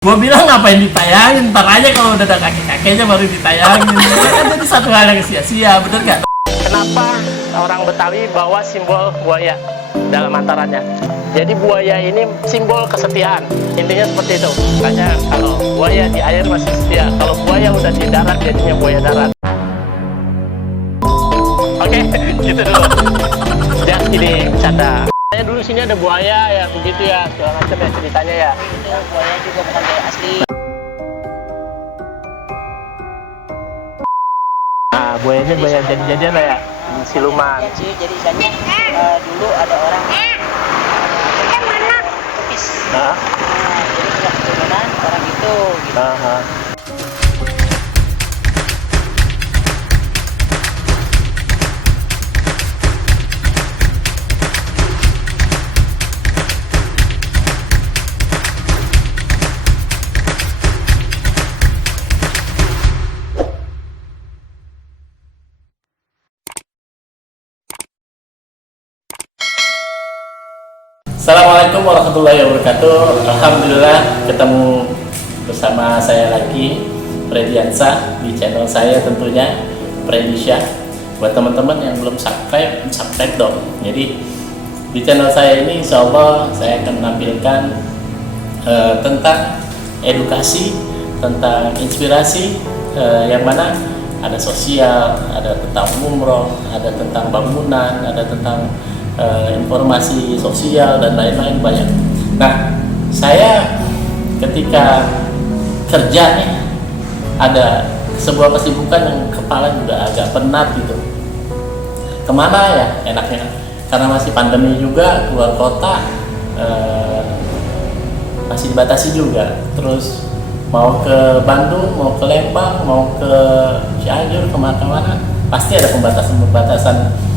Gue bilang ngapain ditayangin, ntar aja kalau udah ada kakek-kakeknya baru ditayangin. Kan jadi satu hal yang sia-sia, bener gak? Kenapa orang Betawi bawa simbol buaya dalam antaranya? Jadi buaya ini simbol kesetiaan, intinya seperti itu. Makanya kalau buaya di air masih setia, kalau buaya udah di darat jadinya buaya darat. Oke, gitu dulu. Just ini bercanda. Saya dulu sini ada buaya ya, begitu ya, segala macam ya ceritanya ya. Itu buaya juga bukan buaya asli. Nah, buayanya buaya jadi-jadian lah ya, siluman. Ya, jadi ikannya dulu ada orang tupis. Nah, Jadi punya keturunan orang itu. Gitu. aha. Assalamualaikum warahmatullahi wabarakatuh. Alhamdulillah ketemu bersama saya lagi, Frediansa, di channel saya tentunya, Fredisha. Buat teman-teman yang belum subscribe, subscribe dong. Jadi di channel saya ini insya Allah saya akan menampilkan tentang edukasi, tentang inspirasi, yang mana ada sosial, ada tentang umroh, ada tentang bangunan, ada tentang informasi sosial dan lain-lain banyak. Nah, saya ketika kerja nih ada sebuah kesibukan yang kepala juga agak penat gitu. Kemana ya enaknya? Karena masih pandemi juga, keluar kota masih dibatasi juga. Terus mau ke Bandung, mau ke Lembang, mau ke Cianjur, kemana-mana pasti ada pembatasan-pembatasan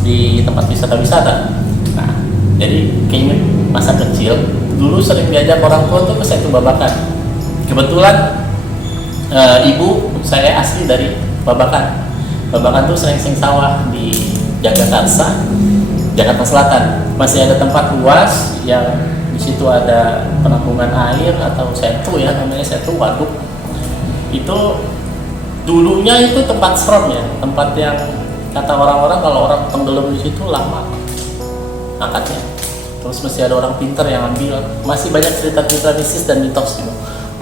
di tempat wisata-wisata. Nah, jadi keinget masa kecil dulu sering diajak orang tua tuh ke Setu Babakan. Kebetulan ibu saya asli dari Babakan. Babakan tuh sering sawah di Jagakarsa, Jakarta Selatan. Masih ada tempat luas yang di situ ada penampungan air atau setu ya, namanya setu waduk. Itu dulunya itu tempat serem ya, tempat yang kata orang-orang kalau orang tenggelam di situ lama angkatnya. Terus masih ada orang pintar yang ambil. Masih banyak cerita-cerita mistis dan mitos gitu.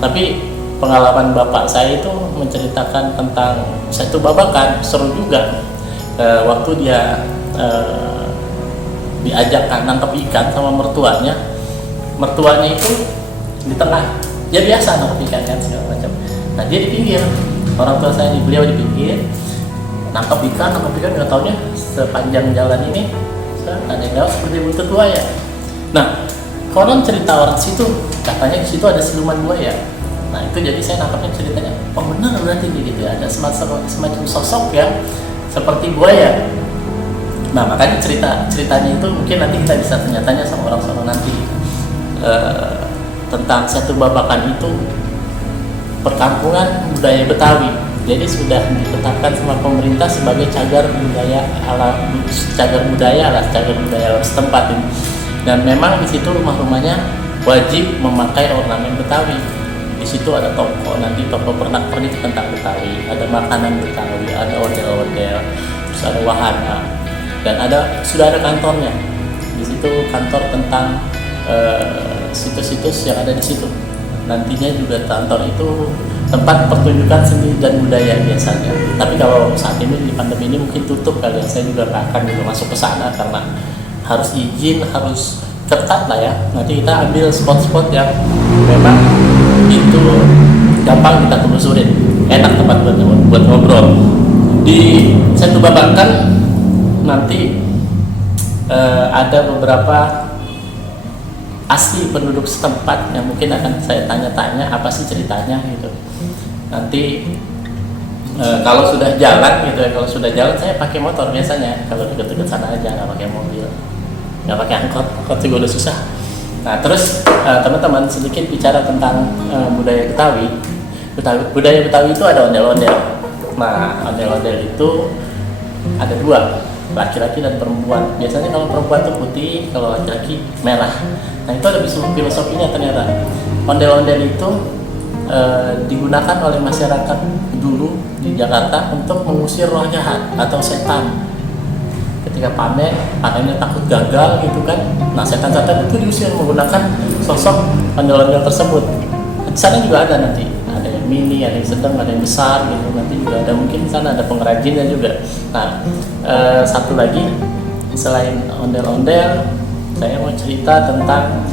Tapi pengalaman bapak saya itu menceritakan tentang Setu Babakan, seru juga. Waktu dia diajak nangkep ikan sama mertuanya. Mertuanya itu di tengah. Ya biasa nangkep ikan kan segala macam. Nah, dia di pinggir. Orang tua saya beliau di pinggir. Nangkap ikan nggak taunya sepanjang jalan ini ada yang lewat seperti buntut buaya. Nah, konon cerita orang situ katanya di situ ada siluman buaya. Nah, itu jadi saya nangkapnya ceritanya, oh benar berarti gitu ya, ada semacam sosok yang seperti buaya. Nah, makanya ceritanya itu mungkin nanti kita bisa tanya-tanya sama orang sana nanti tentang Setu Babakan itu perkampungan budaya Betawi. Jadi sudah ditetapkan sama pemerintah sebagai cagar budaya alam setempat ini. Dan memang di situ rumah-rumahnya wajib memakai ornamen Betawi. Di situ ada toko, nanti toko pernak-pernik tentang Betawi, ada makanan Betawi, ada ondel-ondel, terus ada wahana, dan sudah ada kantornya. Di situ kantor tentang situs-situs yang ada di situ. Nantinya juga kantor itu tempat pertunjukan seni dan budaya biasanya. Tapi kalau saat ini di pandemi ini mungkin tutup kali ya. Saya juga nggak akan juga masuk ke sana karena harus izin, harus ketat lah ya. Nanti kita ambil spot-spot yang memang itu gampang kita telusurin, enak tempat buat ngobrol. Di Setu Babakan nanti ada beberapa asli penduduk setempat yang mungkin akan saya tanya-tanya apa sih ceritanya gitu. Nanti kalau sudah jalan gitu ya, kalau sudah jalan saya pakai motor biasanya. Kalau deket-deket sana aja, nggak pakai mobil, nggak pakai angkot juga udah susah. Nah, terus teman-teman sedikit bicara tentang budaya Betawi. Budaya Betawi itu ada ondel-ondel. Nah, ondel-ondel itu ada dua, laki-laki dan perempuan. Biasanya kalau perempuan itu putih, kalau laki-laki merah. Nah, itu ada filosofinya ternyata. ondel-ondel itu digunakan oleh masyarakat dulu di Jakarta untuk mengusir roh jahat atau setan. Ketika panennya takut gagal gitu kan, nah setan-setan itu diusir menggunakan sosok ondel-ondel tersebut. Di sana juga ada nanti, ada yang mini, ada yang sedang, ada yang besar gitu. Nanti juga ada, mungkin di sana ada pengrajinnya juga. Nah, satu lagi selain ondel-ondel, saya mau cerita tentang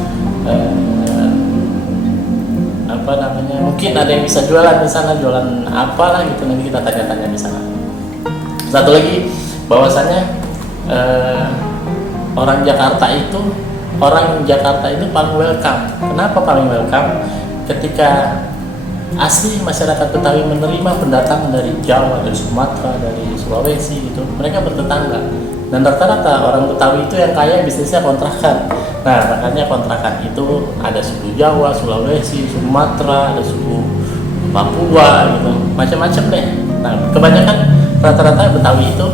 mungkin ada yang bisa jualan di sana, jualan apalah gitu, nanti kita tanya-tanya di sana. Satu lagi, bahwasanya orang Jakarta itu paling welcome. Kenapa paling welcome? Ketika asli masyarakat Betawi menerima pendatang dari Jawa, dari Sumatera, dari Sulawesi gitu, mereka bertetangga. Dan rata-rata orang Betawi itu yang kaya bisnisnya kontrakan. Nah, makanya kontrakan itu ada suku Jawa, Sulawesi, Sumatera, ada suku Papua gitu, macam-macam deh. Nah, kebanyakan rata-rata Betawi itu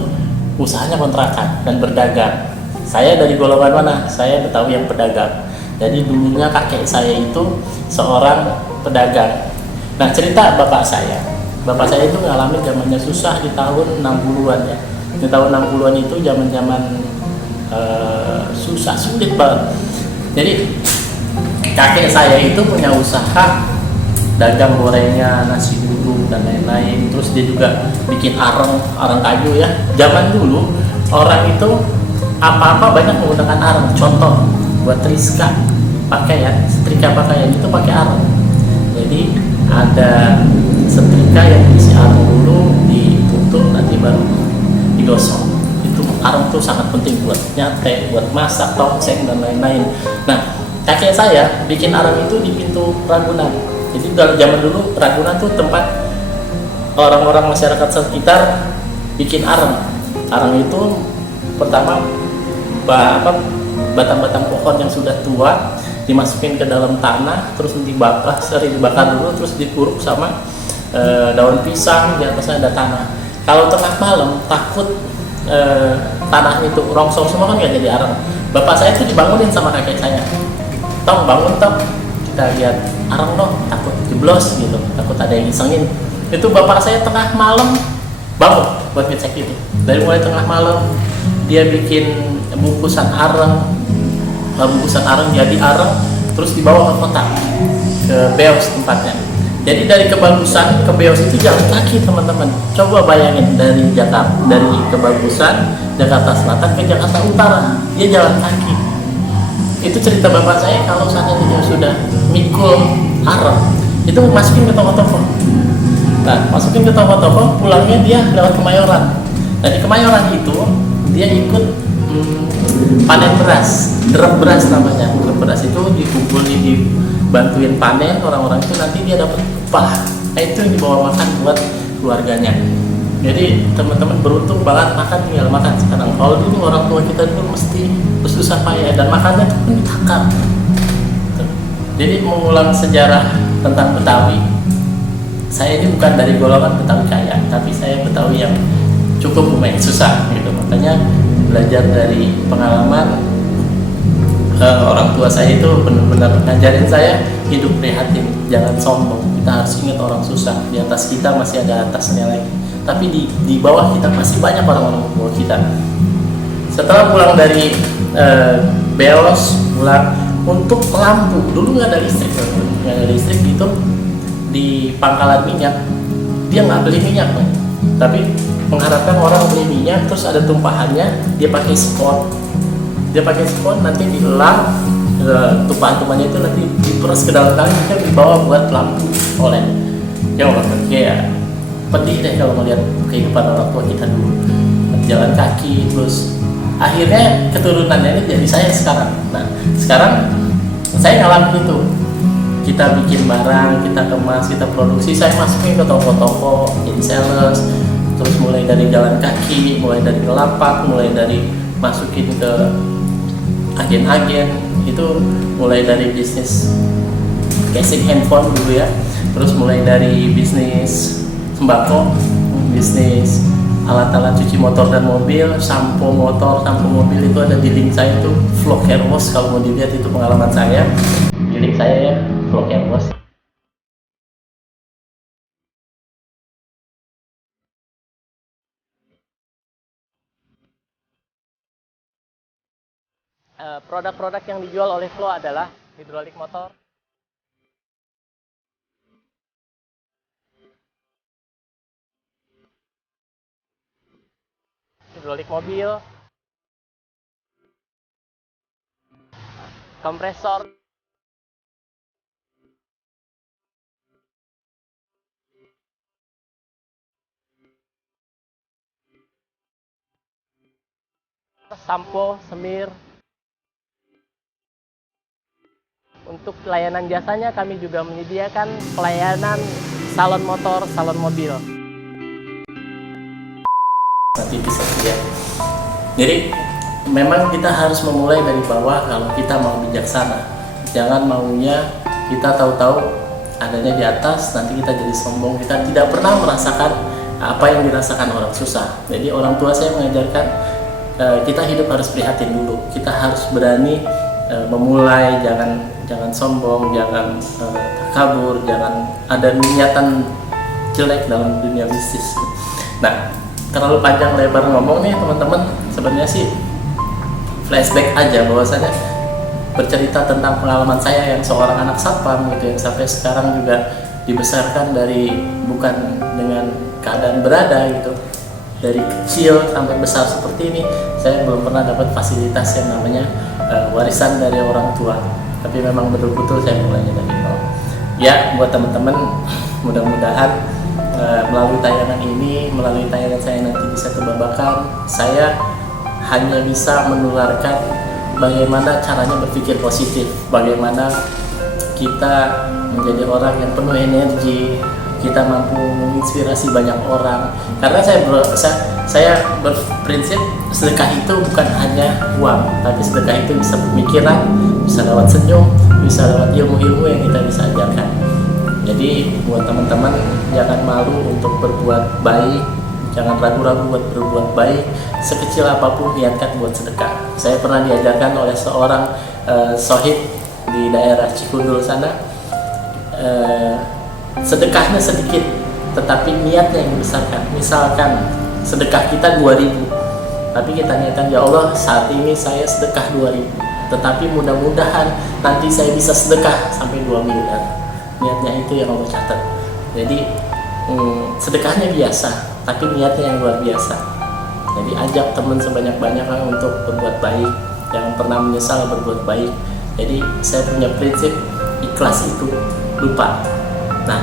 usahanya kontrakan dan berdagang. Saya dari golongan mana? Saya Betawi yang pedagang. Jadi dulunya kakek saya itu seorang pedagang. Nah, cerita bapak saya itu ngalamin zamannya susah di tahun 60-an ya. Di tahun 60-an itu zaman-zaman susah, sulit banget. Jadi kakek saya itu punya usaha dagang gorengan, nasi uduk dan lain-lain. Terus dia juga bikin areng kayu ya. Zaman dulu orang itu apa-apa banyak menggunakan areng. Contoh buat triska pakaian, setrika pakaian itu pakai areng. Jadi ada setrika yang diisi areng dulu, ditutup, nanti baru digosok. Itu areng tuh sangat penting buat nyate, buat masak, tongseng dan lain-lain. Nah, kakek saya bikin areng itu di pintu Ragunan. Jadi dalam zaman dulu Ragunan tuh tempat orang-orang masyarakat sekitar bikin areng. Areng itu pertama batang-batang pohon yang sudah tua dimasukin ke dalam tanah, terus dibakar dulu, terus dikuruk sama daun pisang, di atasnya ada tanah. Kalau tengah malam takut tanahnya itu rongsor semua kan nggak jadi areng. Bapak saya itu dibangunin sama kakek saya. Tong, bangun tong, kita lihat areng dong, takut jeblos gitu, takut ada yang isengin. Itu bapak saya tengah malam bangun buat ngecek itu. Dari mulai tengah malam dia bikin bungkusan areng jadi areng, terus dibawa ke kota, ke Beos tempatnya. Jadi dari Kebagusan ke Beos itu jalan kaki teman-teman. Coba bayangin dari Kebagusan Jakarta Selatan ke Jakarta Utara, dia jalan kaki. Itu cerita bapak saya. Kalau saatnya dia sudah mikul areng, itu masukin ke toko-toko. Nah, masukin ke toko-toko, pulangnya dia lewat Kemayoran. Nah, di Kemayoran itu dia ikut panen beras, derep beras namanya. Derep beras itu dikumpulin, dibantuin panen orang-orang itu, nanti dia dapat upah. Nah, itu yang dibawa makan buat keluarganya. Jadi teman-teman beruntung banget, makan tinggal makan sekarang. Kalau dulu orang tua kita dulu mesti bersusah payah dan makannya itu pun ditakar. Jadi mengulang sejarah tentang Betawi, saya ini bukan dari golongan Betawi kaya, tapi saya Betawi yang cukup lumayan susah gitu. Makanya belajar dari pengalaman orang tua saya itu benar-benar ngajarin saya hidup prihatin, jangan sombong. Kita harus ingat orang susah, di atas kita masih ada atasnya lagi, tapi di bawah kita masih banyak orang-orang di bawah kita. Setelah pulang dari Beos, pulang untuk lampu, dulu nggak ada listrik gitu. Di pangkalan minyak dia nggak beli minyak, tapi mengharapkan orang beli minyak, terus ada tumpahannya, dia pakai spot, nanti dilap, tumpahan-tumpahannya itu nanti diperas ke dalam tangan, kita dibawa buat lampu oleh. Ya Allah, kayak pedih deh kalau melihat kehidupan orang tua kita dulu, jalan kaki, terus akhirnya keturunannya ini jadi saya sekarang. Nah, sekarang saya ngalamin itu. Kita bikin barang, kita kemas, kita produksi, saya masukin ke toko-toko, jadi sales, terus mulai dari jalan kaki, mulai dari lapak, mulai dari masukin ke agen-agen, itu mulai dari bisnis casing handphone dulu ya, terus mulai dari bisnis sembako, bisnis alat-alat cuci motor dan mobil, sampo motor, sampo mobil, itu ada di link saya tuh, vlog hair wash, kalau mau dilihat itu pengalaman saya, di link saya ya. Blok M bos. Produk-produk yang dijual oleh Flow adalah hidrolik motor, hidrolik mobil, kompresor, sampo, semir. Untuk pelayanan jasanya kami juga menyediakan pelayanan salon motor, salon mobil. Nanti bisa lihat. Jadi memang kita harus memulai dari bawah kalau kita mau bijaksana. Jangan maunya kita tahu-tahu adanya di atas, nanti kita jadi sombong. Kita tidak pernah merasakan apa yang dirasakan orang susah. Jadi orang tua saya mengajarkan kita hidup harus prihatin dulu. Kita harus berani memulai, jangan sombong, jangan kabur, jangan ada niatan jelek dalam dunia bisnis. Nah, terlalu panjang lebar ngomong nih teman-teman, sebenarnya sih flashback aja bahwasanya bercerita tentang pengalaman saya yang seorang anak satpam gitu, yang sampai sekarang juga dibesarkan dari bukan dengan keadaan berada gitu, dari kecil sampai besar seperti ini. Saya belum pernah dapat fasilitas yang namanya warisan dari orang tua, tapi memang betul-betul saya mulainya dari nol. Ya, buat teman-teman, mudah-mudahan melalui tayangan ini, melalui tayangan saya nanti bisa kebabakan, saya hanya bisa menularkan bagaimana caranya berpikir positif, bagaimana kita menjadi orang yang penuh energi, kita mampu menginspirasi banyak orang. Karena saya berprinsip sedekah itu bukan hanya uang, tapi sedekah itu bisa pemikiran, bisa lewat senyum, bisa lewat ilmu-ilmu yang kita bisa ajarkan. Jadi buat teman-teman, jangan malu untuk berbuat baik, jangan ragu-ragu buat berbuat baik. Sekecil apapun niatkan buat sedekah. Saya pernah diajarkan oleh seorang sohib di daerah Cikundul sana, sedekahnya sedikit tetapi niatnya yang dibesarkan. Misalkan sedekah kita 2.000, tapi kita niatkan, ya Allah saat ini saya sedekah 2.000, tetapi mudah-mudahan nanti saya bisa sedekah sampai 2 miliar. Niatnya itu yang Allah catat. Jadi sedekahnya biasa, tapi niatnya yang luar biasa. Jadi ajak teman sebanyak-banyaknya untuk berbuat baik, jangan pernah menyesal berbuat baik. Jadi saya punya prinsip ikhlas itu lupa. Nah,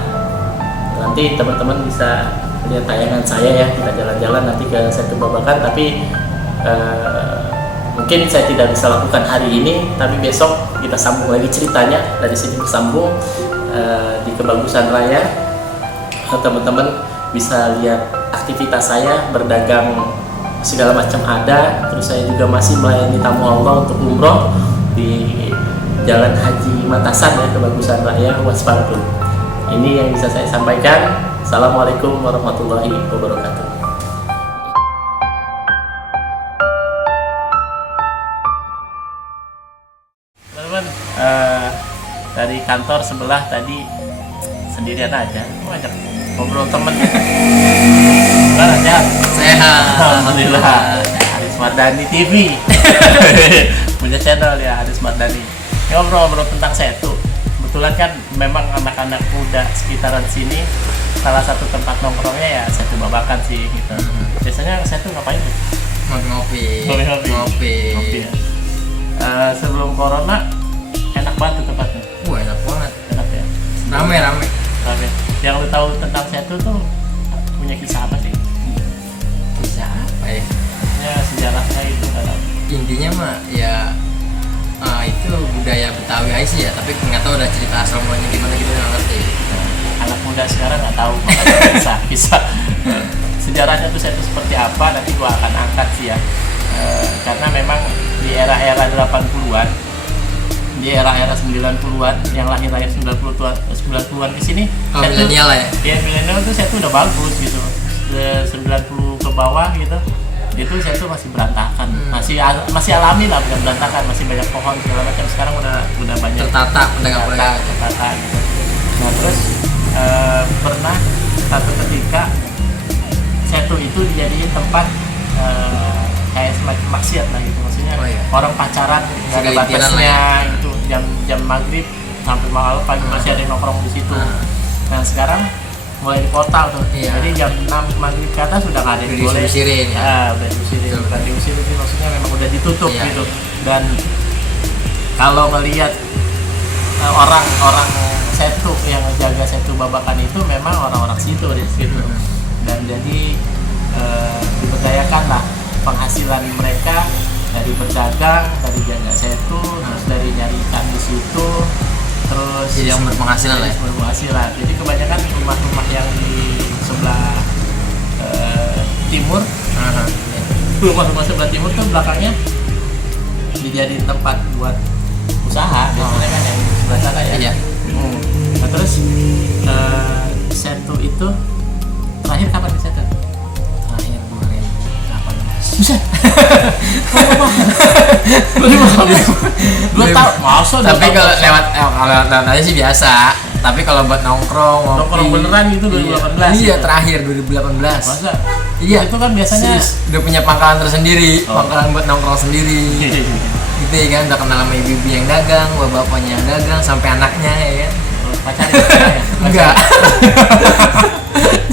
nanti teman-teman bisa lihat tayangan saya ya, kita jalan-jalan nanti ke Setu Babakan, tapi mungkin saya tidak bisa lakukan hari ini, tapi besok kita sambung lagi ceritanya, dari sini bersambung di Kebagusan Raya. Teman-teman bisa lihat aktivitas saya, berdagang segala macam ada, terus saya juga masih melayani tamu Allah untuk umroh di Jalan Haji Matasan ya, Kebagusan Raya, Waspardu. Ini yang bisa saya sampaikan. Assalamualaikum warahmatullahi wabarakatuh. Teman-teman, dari kantor sebelah tadi sendirian aja, ngajak ngobrol temen. Gimana, sehat? Sehat, Alhamdulillah. Aris Mardani TV punya channel ya, Aris Mardani. Ngobrol-ngobrol tentang Setu. Kebetulan kan memang anak-anak muda sekitaran sini salah satu tempat nongkrongnya ya Setu Babakan sih gitu. Biasanya Setu ngapain tuh? Ngopi. Ngopi ya. Sebelum corona enak banget tuh tempatnya. Enak banget. Enak ya. Rame. Yang lu tahu tentang Setu tuh punya kisah apa sih? Bisa apa ya? Ya sejarahnya itu kan. Intinya mah ya itu budaya Betawi aja sih ya, tapi nggak tahu ada cerita asal mulanya gimana gitu, nggak ngerti. Anak muda sekarang nggak tahu kisah sejarahnya tuh Setu seperti apa, nanti gua akan angkat sih ya. Karena memang di era-era 80-an, di era-era 90-an, yang lahir 90-an di sini, Milenial lah ya. Dia milenial tuh Setu udah bagus gitu. 90 ke bawah gitu. itu saya tuh masih berantakan, masih alami lah, bukan berantakan, masih banyak pohon segala macam. Sekarang udah banyak Tertata pedagang-pedagang. tertata gitu. Nah terus pernah satu ketika Setu itu dijadiin tempat kayak semacam maksiat lah gitu, maksudnya Oh, iya. orang pacaran nggak ada Segelintiran batasnya lah ya. gitu, jam maghrib sampai malam pagi masih ada yang nongkrong di situ. Nah sekarang mulai dipotong tuh, Iya. jadi jam 6 maghrib ke atas sudah nggak ada yang Udah boleh. diusirin, ya. Udah diusirin, Betul. bukan diusirin sih, maksudnya memang udah ditutup Iya. gitu. Dan kalau ngelihat orang-orang Setu yang jaga Setu Babakan itu memang orang-orang situ di situ. Dan jadi diberdayakan lah penghasilan mereka dari berdagang, dari jaga Setu, terus dari nyari ikan di situ, terus Jadi yang berpenghasilan lah ya. berpenghasilan. Jadi kebanyakan rumah-rumah yang di sebelah timur, rumah-rumah sebelah timur tuh belakangnya dijadiin tempat buat usaha biasanya kan yang di sebelah sana ya. Iya. Nah terus Setu itu terakhir kapan di Setu? Terakhir 2018. Buset. Dua tahun, masa dua Tapi tahun? kalau lewat aja sih biasa. Tapi kalau buat nongkrong, ngopi, Nongkrong beneran gitu 2018 Iya, gitu? terakhir 2018. Masa? Iya. Itu kan biasanya Serius, udah punya pangkalan tersendiri, Oh. pangkalan buat nongkrong sendiri. Gitu ya kan, udah kenal sama ibu-ibu yang dagang, bapak-bapaknya yang dagang, sampai anaknya ya kan. pacaran ya? Enggak.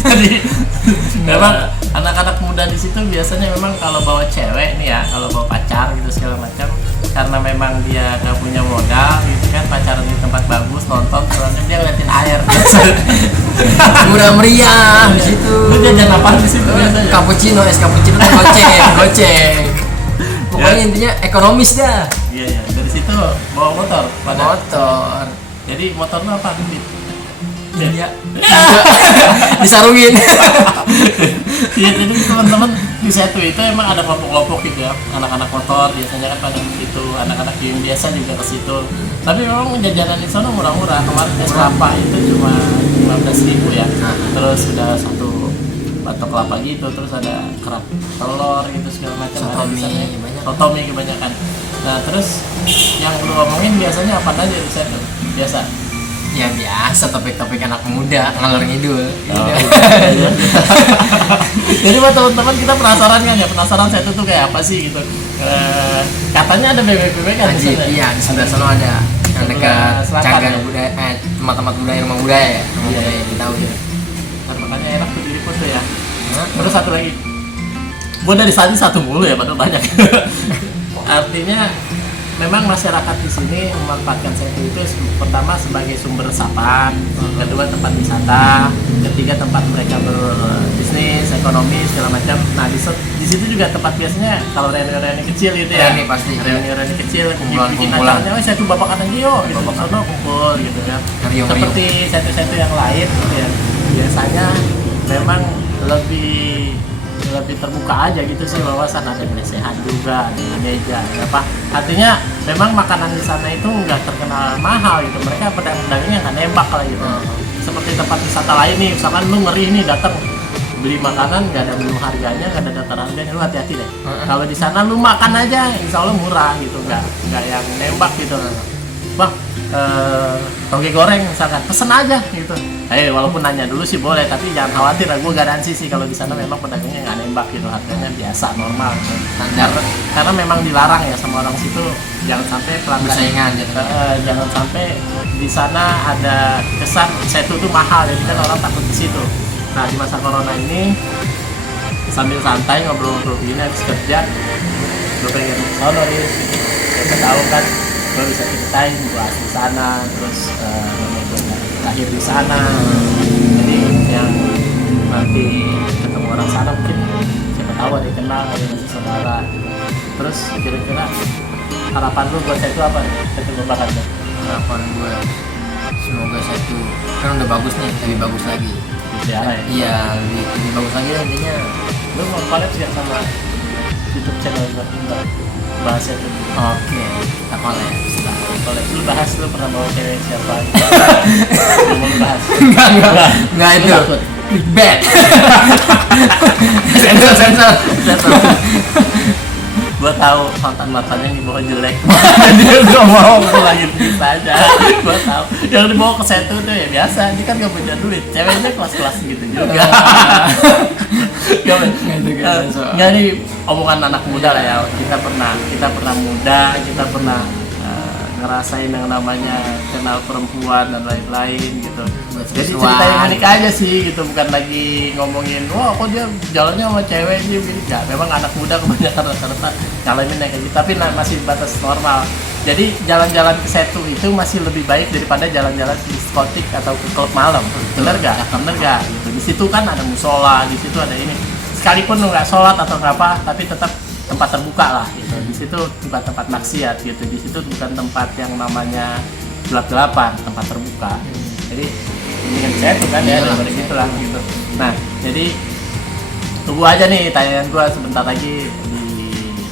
Jadi memang anak-anak muda di situ biasanya memang kalau bawa cewek nih ya, kalau bawa pacar gitu segala macam, karena memang dia nggak punya modal gitu kan, pacaran di tempat bagus, nonton segala macam, dia ngeliatin air biasa. Murah meriah di situ. Lu jajan apaan di situ biasanya? Cappuccino, es cappuccino tuh goceng. Pokoknya intinya ekonomis dah. Iya ya, dari situ bawa motor pada. Motor. Jadi motor lu apa? Iya. Disarungin. Iya, jadi teman-teman di Setu itu emang ada kelompok-kelompok gitu ya, anak-anak motor biasanya kan pada di situ, anak-anak yang biasa juga ke situ. Tapi memang jajanan di sana murah-murah. Kemarin es kelapa itu cuma 15.000 ya. Terus sudah satu batok kelapa gitu, terus ada kerak telur gitu segala macam. Ada di sana. Sotomi banyak. Sotomi kebanyakan. Nah terus yang lu omongin biasanya apa aja di Setu? Biasa. Ya biasa, topik-topik anak muda ngalor ngidul. Oh, iya. Jadi buat teman-teman kita penasaran kan ya, penasaran Setu tuh kayak apa sih gitu. Katanya ada bebek-bebek kan di Anjir, sana. iya di sebelah sana ada yang Sebelah dekat selatan cagar ya? budaya, tempat-tempat budaya, rumah budaya ya, rumah Iya. budaya yang tahu gitu. Nah, makanya enak tuh di foto ya. Terus satu lagi, gua dari tadi satu mulu ya, padahal banyak. Artinya memang masyarakat di sini memanfaatkan Setu itu pertama sebagai sumber resapan, kedua tempat wisata, ketiga tempat mereka berbisnis, ekonomi segala macam. Nah di situ juga tempat biasanya kalau reuni-reuni kecil gitu ya, Reuni pasti. reuni-reuni kecil, bikin Kumpulan-kumpulan. acaranya, Setu Babakan Gio gitu, sono kumpul gitu kan. Ngeriung-ngeriung. Seperti Setu-Setu yang lain gitu ya, biasanya memang lebih terbuka aja gitu sih, wawasan, ada lesehan juga, ada meja, apa artinya memang makanan di sana itu nggak terkenal mahal gitu, mereka pedagangnya nggak nembak lah gitu. Seperti tempat wisata lain nih, misalkan lu ngeri nih datang beli makanan nggak ada menu harganya, nggak ada daftar harganya, lu hati-hati deh. Kalau di sana lu makan aja insya Allah murah gitu, nggak yang nembak gitu. Bang, toge goreng misalkan, pesen aja gitu. Walaupun nanya dulu sih boleh, tapi jangan khawatir, gue garansi sih kalau di sana memang pedagangnya nggak nembak gitu, harganya biasa normal. Standar. Karena memang dilarang ya sama orang situ, jangan sampai pelanggan Persaingan gitu. jangan sampai di sana ada kesan Setu tuh mahal, jadi kan orang takut ke situ. Nah di masa corona ini sambil santai ngobrol-ngobrol begini habis kerja, gue pengen sono nih, siapa tahu kan gue bisa ceritain gue asli sana, terus nenek gue lahir di sana, jadi yang nanti ketemu orang sana mungkin siapa tahu ada yang kenal, ada yang masih saudara gitu. Terus kira-kira harapan lu buat Setu apa nih? Setu Babakan tuh? Harapan gue semoga Setu kan udah bagus nih, lebih bagus lagi. Ya, Iya, lebih bagus lagi intinya. lu mau collab nggak sama YouTube channel gue untuk bahas Setu? Oke, kita collab setelah. Collab, lu pernah bawa cewek siapa? Lu mau bahas? Enggak Lu itu. takut? Clickbait. Sensor. Gue tahu mantan mantannya yang dibawa jelek. Dia gak mau pulangin kita aja. Gue tahu yang dibawa ke Setu tuh ya biasa, dia kan gak punya duit. Ceweknya kelas-kelas gitu juga. Nggak nih omongan anak muda lah ya. Kita pernah muda, kita pernah ngerasain yang namanya kenal perempuan dan lain-lain gitu. Jadi cerita yang unik aja sih gitu, bukan lagi ngomongin wah kok dia jalannya sama cewek sih gitu. Ya memang anak muda kebanyakan rata-rata ngalamin yang kayak gitu, tapi masih batas normal. Jadi jalan-jalan ke Setu itu masih lebih baik daripada jalan-jalan ke diskotik atau ke klub malam. Bener gak? Gitu. Di situ kan ada musola, di situ ada ini. Sekalipun lu nggak sholat atau apa, tapi tetap tempat terbuka lah gitu. Di situ bukan tempat maksiat gitu. Di situ bukan tempat yang namanya gelap-gelapan, tempat terbuka. Jadi dengan saya tuh kan ya daripada gitulah gitu. Nah, jadi tunggu aja nih tayangan gua sebentar lagi di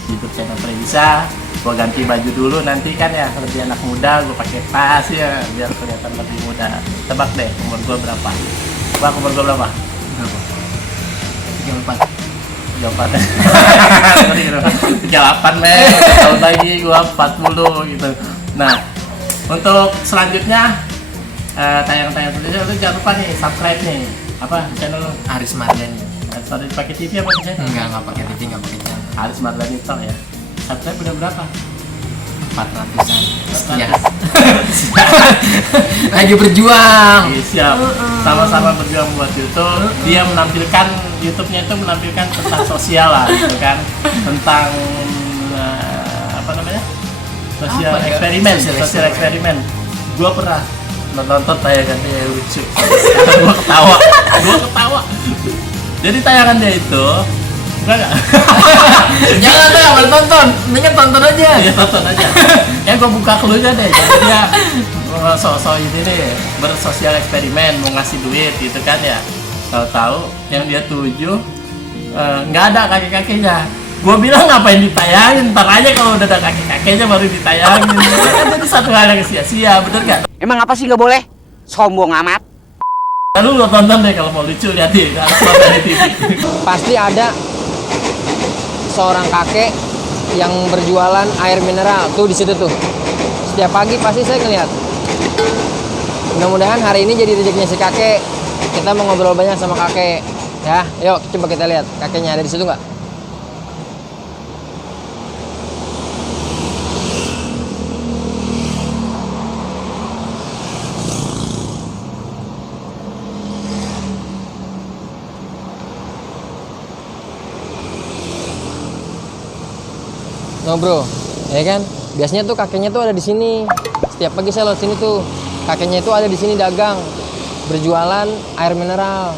YouTube channel Previsa. Gua ganti baju dulu nanti kan ya, lebih anak muda, gua pakai tas ya biar kelihatan lebih muda. Tebak deh umur gua berapa? Umur gua berapa? 34. 38 tahun lagi gua 40 gitu. Nah, untuk selanjutnya tayangan-tayangan selanjutnya lu jangan lupa nih subscribe nih apa channel lu? Aris Mardani. Sorry pakai TV apa channel? Enggak pakai TV, enggak pakai channel. Aris Mardani Tok ya. Subscribe udah berapa? 400-an. Setia. Lagi berjuang. Siap. Sama-sama berjuang buat YouTube. Dia menampilkan YouTube-nya itu menampilkan tentang sosial lah, gitu kan. Tentang apa namanya? Sosial eksperimen. Gua pernah nonton tayangan dia lucu. Gua ketawa. Jadi tayangan dia itu enggak. Jangan deh, mau tonton. Mendingan tonton aja. Ya tonton aja. Ya gua buka clue-nya deh. Jadi dia sosok ini nih bersosial eksperimen mau ngasih duit gitu kan ya. Tahu-tahu yang dia tuju nggak ada kaki-kakinya. Gua bilang ngapain ditayangin, ntar aja kalau udah ada kaki-kakinya baru ditayangin. Kan tadi satu hal yang sia-sia, bener gak? Emang apa sih nggak boleh? Sombong amat. Lalu lo tonton deh kalau mau lucu, lihat di TV. Pasti ada seorang kakek yang berjualan air mineral tuh di situ tuh. Setiap pagi pasti saya ngeliat. Mudah-mudahan hari ini jadi rezekinya si kakek. Kita mau ngobrol banyak sama kakek. Ya, yuk coba kita lihat kakeknya ada di situ nggak? No bro, ya kan? Biasanya tuh kakeknya tuh ada di sini. Setiap pagi saya lewat sini tuh, kakeknya itu ada di sini dagang, berjualan air mineral.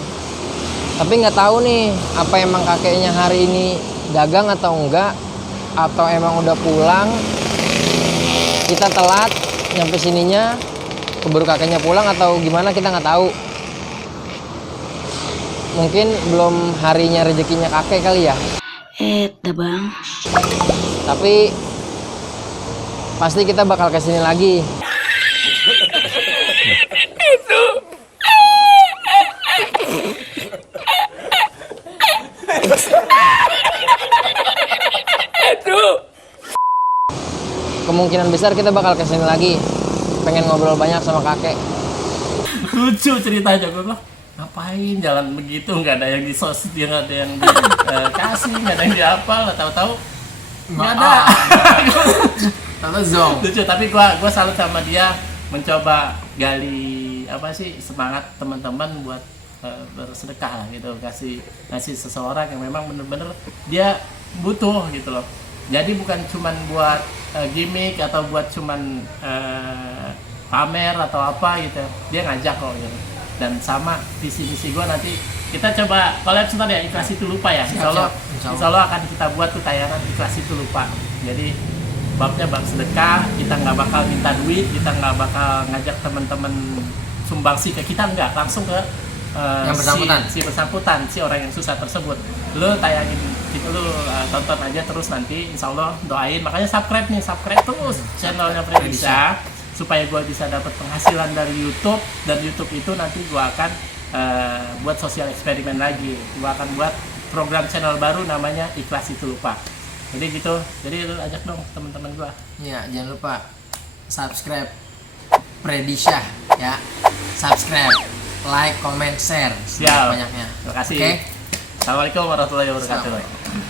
Tapi nggak tahu nih, apa emang kakeknya hari ini dagang atau enggak, atau emang udah pulang. Kita telat nyampe sininya, keburu kakeknya pulang atau gimana kita nggak tahu. Mungkin belum harinya rezekinya kakek kali ya. Bang. Tapi pasti kita bakal kesini lagi. Kemungkinan besar kita bakal kesini lagi. Pengen ngobrol banyak sama kakek. Lucu ceritanya, gue bilang ngapain jalan begitu, nggak ada yang dia nggak ada yang dikasih, nggak ada yang diapal, tahu-tahu nggak ada. Tahu zong. Lucu, tapi gua salut sama dia mencoba gali apa sih semangat teman-teman buat bersedekah lah gitu, ngasih seseorang yang memang bener-bener dia butuh gitu loh. Jadi bukan cuman buat gimmick atau buat cuman pamer atau apa gitu, dia ngajak kok gitu. Dan sama visi-visi gue nanti kita coba collab sebentar ya, ikhlas itu lupa ya. Insya Allah akan kita buat tuh tayangan ikhlas itu lupa. Jadi babnya bab sedekah, kita nggak bakal minta duit, kita nggak bakal ngajak teman-teman sumbangsi ke kita, nggak, langsung ke yang bersangkutan. si bersangkutan, si orang yang susah tersebut. Lu tayangin gitu, lu tonton aja terus nanti, insya Allah doain. Makanya subscribe terus channelnya Previsa supaya gue bisa dapat penghasilan dari YouTube, dan YouTube itu nanti gue akan buat sosial eksperimen lagi. Gua akan buat program channel baru namanya Ikhlas Itu Lupa. Jadi gitu. Jadi lu ajak dong teman-teman gua. Iya, jangan lupa subscribe Predisha ya. Subscribe, like, comment, share sebanyak-banyaknya. Terima kasih. Oke. Assalamualaikum warahmatullahi wabarakatuh. Assalamualaikum.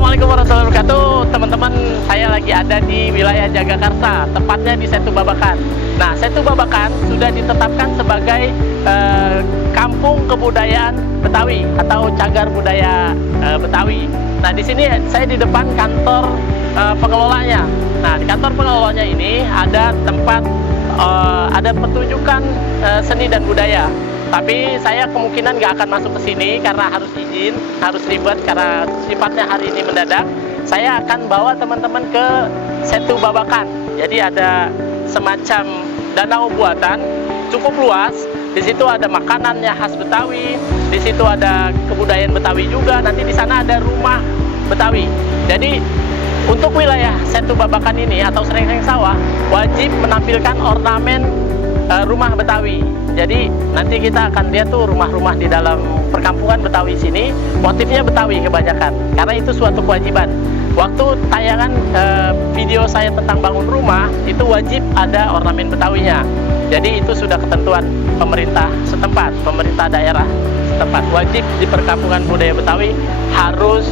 Assalamualaikum warahmatullahi wabarakatuh. Teman-teman, saya lagi ada di wilayah Jagakarsa, tepatnya di Setu Babakan. Nah, Setu Babakan sudah ditetapkan sebagai kampung kebudayaan Betawi atau cagar budaya Betawi. Nah, di sini saya di depan kantor pengelolanya. Nah, di kantor pengelolanya ini ada tempat ada pertunjukan seni dan budaya. Tapi saya kemungkinan nggak akan masuk ke sini karena harus izin, harus ribet karena sifatnya hari ini mendadak. Saya akan bawa teman-teman ke Setu Babakan. Jadi ada semacam danau buatan cukup luas. Di situ ada makanannya khas Betawi, di situ ada kebudayaan Betawi juga. Nanti di sana ada rumah Betawi. Jadi untuk wilayah Setu Babakan ini atau Srengeng Sawah wajib menampilkan ornamen rumah Betawi. Jadi nanti kita akan lihat tuh rumah-rumah di dalam perkampungan Betawi sini motifnya Betawi kebanyakan karena itu suatu kewajiban. Waktu tayangan video saya tentang bangun rumah itu wajib ada ornamen Betawinya. Jadi itu sudah ketentuan pemerintah setempat, pemerintah daerah setempat wajib di perkampungan budaya Betawi harus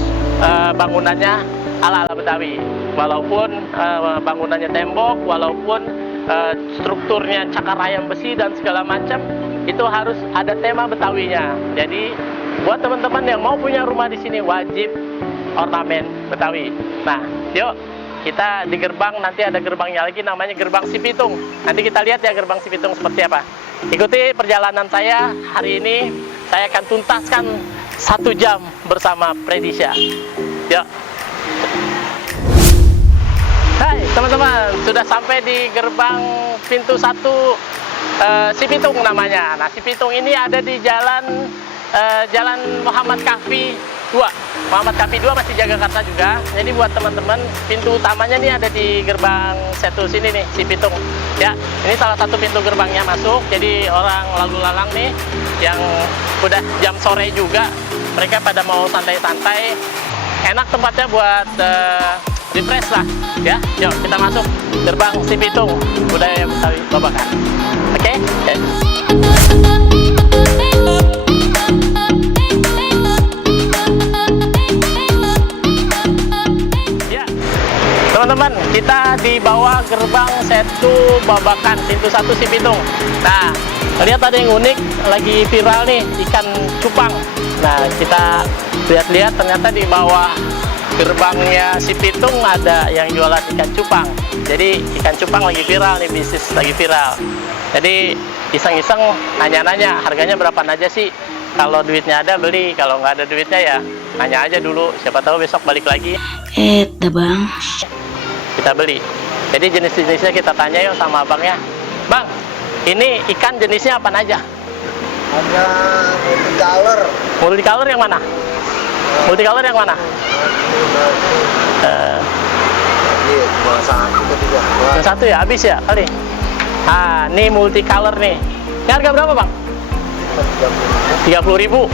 bangunannya ala-ala Betawi. Walaupun bangunannya tembok, walaupun strukturnya cakar ayam besi dan segala macam itu harus ada tema Betawinya. Jadi buat teman-teman yang mau punya rumah di sini wajib ornamen Betawi. Nah, yuk kita di gerbang, nanti ada gerbangnya lagi namanya Gerbang Sipitung. Nanti kita lihat ya gerbang Sipitung seperti apa. Ikuti perjalanan saya hari ini. Saya akan tuntaskan 1 jam bersama Predisha. Yuk. Hai teman-teman, sudah sampai di gerbang pintu 1 Sipitung namanya. Nah, Sipitung ini ada di jalan Muhammad Kahfi 2. Muhammad Kahfi 2 masih Jagakarsa juga. Jadi buat teman-teman, pintu utamanya nih ada di gerbang Setu sini nih, Sipitung. Ya, ini salah satu pintu gerbangnya masuk. Jadi orang lalu lalang nih yang udah jam sore juga, mereka pada mau santai-santai. Enak tempatnya buat refresh lah ya. Yuk kita masuk gerbang Sipitung budaya Betawi Babakan. Oke? Ya teman-teman, kita di bawah gerbang Setu Babakan pintu 1 Sipitung. Nah, lihat ada yang unik lagi viral nih, ikan cupang. Nah, kita lihat-lihat ternyata di bawah gerbangnya Sipitung ada yang jualan ikan cupang. Jadi ikan cupang lagi viral nih, bisnis lagi viral. Jadi iseng-iseng nanya-nanya harganya berapa aja sih. Kalau duitnya ada beli, kalau nggak ada duitnya ya nanya aja dulu. Siapa tahu besok balik lagi. Dah bang. Kita beli. Jadi jenis-jenisnya kita tanya yuk sama abangnya. Bang, ini ikan jenisnya apa aja? Ada multicolor. Multicolor yang mana? Multicolor yang mana? Yang satu ya, habis ya kali. Ah, ini multicolor nih. Ini harga berapa bang? 30.000.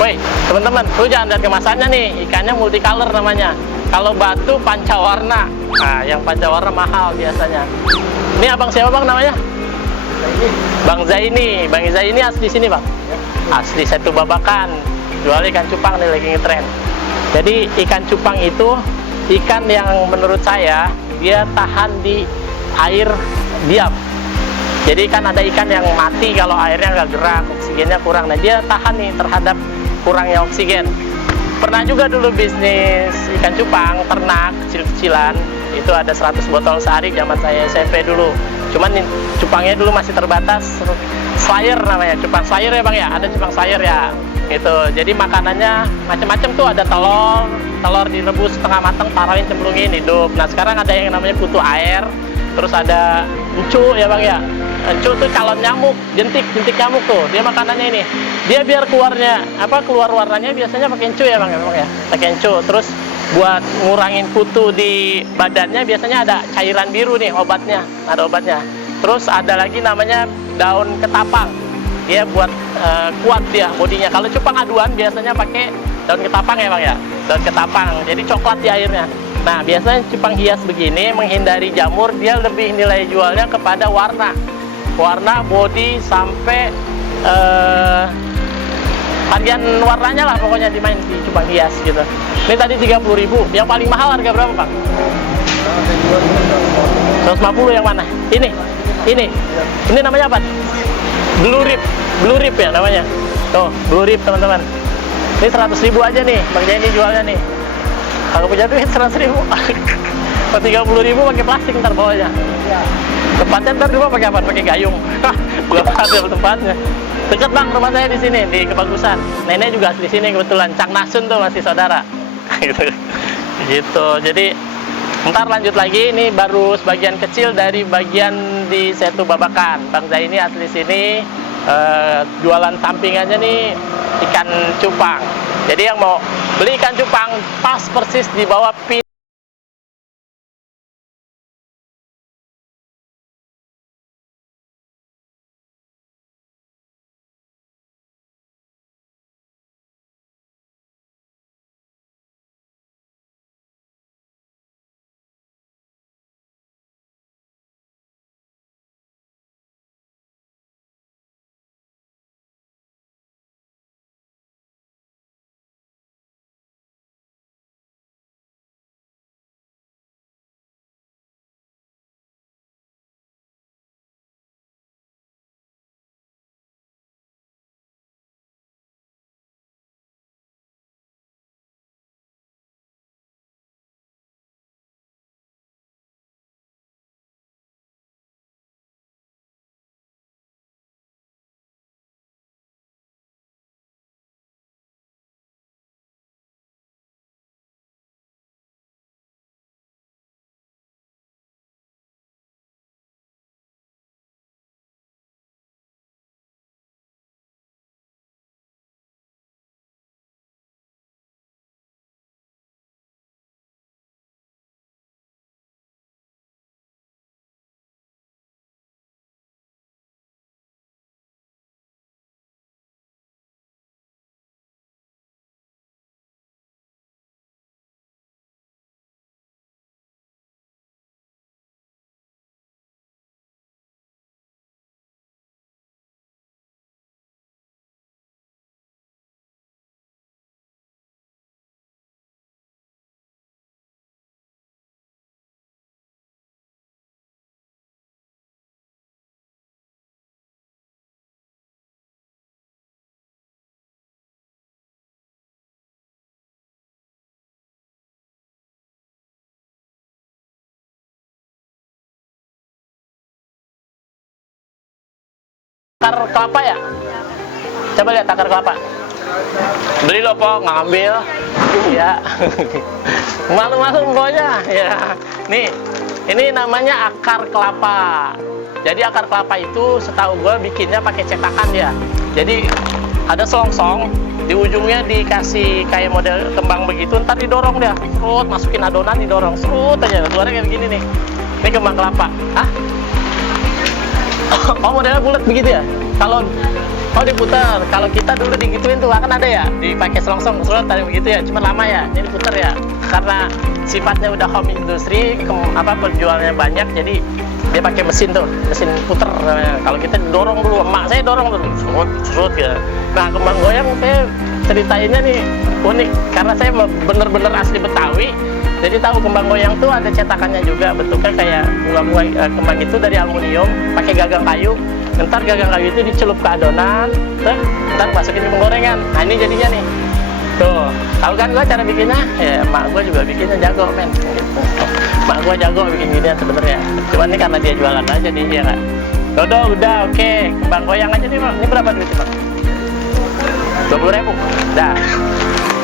Woi, teman-teman, lu jangan lihat kemasannya nih. Ikannya multicolor namanya. Kalau batu pancawarna. Nah, yang pancawarna mahal biasanya. Ini abang siapa bang namanya? Bang Zaini. Bang Zaini asli sini bang? Asli Setu Babakan. Jual ikan cupang nih lagi ngetren. Jadi ikan cupang itu ikan yang menurut saya dia tahan di air diam. Jadi kan ada ikan yang mati kalau airnya nggak gerak, oksigennya kurang. Nah dia tahan nih terhadap kurangnya oksigen. Pernah juga dulu bisnis ikan cupang, ternak kecil-kecilan. Itu ada 100 botol sehari zaman saya SMP dulu. Cuman cupangnya dulu masih terbatas. Slayer namanya, cupang slayer ya bang ya? Ada cupang slayer ya? Gitu. Jadi makanannya macam-macam tuh, ada telur direbus setengah matang, taruhin, cemplungin, hidup. Nah sekarang ada yang namanya putu air. Terus ada encu ya bang ya? Encu tuh calon nyamuk, jentik nyamuk tuh. Dia makanannya ini. Dia biar keluar warnanya biasanya pakai encu ya bang ya? Pakai encu. Terus buat ngurangin kutu di badannya biasanya ada cairan biru nih obatnya, ada obatnya. Terus ada lagi namanya daun ketapang. Dia buat kuat dia bodinya. Kalau cupang aduan biasanya pakai daun ketapang ya bang ya? Daun ketapang. Jadi coklat di airnya. Nah, biasanya cupang hias begini menghindari jamur, dia lebih nilai jualnya kepada warna, body sampai bagian warnanya lah pokoknya dimain di cupang hias gitu. Ini tadi 30.000. Yang paling mahal harga berapa, Pak? 150 yang mana? Ini namanya apa? Blue rib ya namanya. Tuh, blue rib teman-teman. Ini 100.000 aja nih, Bang Jani jualnya nih. Kalau punya duit 100.000, 30.000 pakai plastik ntar bawahnya. Tempatnya ntar rumah pakai apa? Pakai gayung. Belum ada tempatnya. Dekat bang rumah saya di sini di Kebagusan. Nenek juga asli sini kebetulan. Cang Nasun tuh masih saudara. Gitu. Jadi ntar lanjut lagi. Ini baru sebagian kecil dari bagian di Setu Babakan. Bang Zaini asli sini. Jualan sampingannya nih ikan cupang. Jadi yang mau beli ikan cupang pas persis di bawah akar kelapa ya? Coba lihat akar kelapa. Beli loh po, nggak ngambil. Ya. Malu-malu pokoknya. Ya. Nih, ini namanya akar kelapa. Jadi akar kelapa itu setahu gue bikinnya pakai cetakan ya. Jadi ada selongsong, di ujungnya dikasih kayak model kembang begitu, ntar didorong dia, serut, masukin adonan, didorong, serut aja, keluarnya kayak begini nih. Ini kembang kelapa. Hah? Oh modelnya bulat begitu ya? Kalau diputar, kalau kita dulu digituin tuh kan ada ya, dipakai selongsong, serut tadi begitu ya, cuma lama ya, ini diputar ya, karena sifatnya udah home industry, penjualnya banyak, jadi dia pakai mesin tuh, mesin puter namanya. Kalau kita dorong dulu, emak saya dorong dulu, serut gitu. Nah, kembang goyang saya ceritainnya nih unik karena saya bener-bener asli Betawi. Jadi tahu kembang goyang tuh ada cetakannya juga, bentuknya kayak bunga-bunga kembang itu dari aluminium, pakai gagang kayu. Ntar gagang kayu itu dicelup ke adonan, ntar masukin ke penggorengan. Nah ini jadinya nih. Tuh, tahu kan gua cara bikinnya? Ya, mak gua juga bikinnya jago, men. Gitu. Mak gua jago bikin ginian sebenarnya. Cuman ini karena dia jualan aja nih, ya kan. Dodo, udah oke. Kembang goyang aja nih, Bang. Ini berapa duitnya, Bang? 20.000. Dah.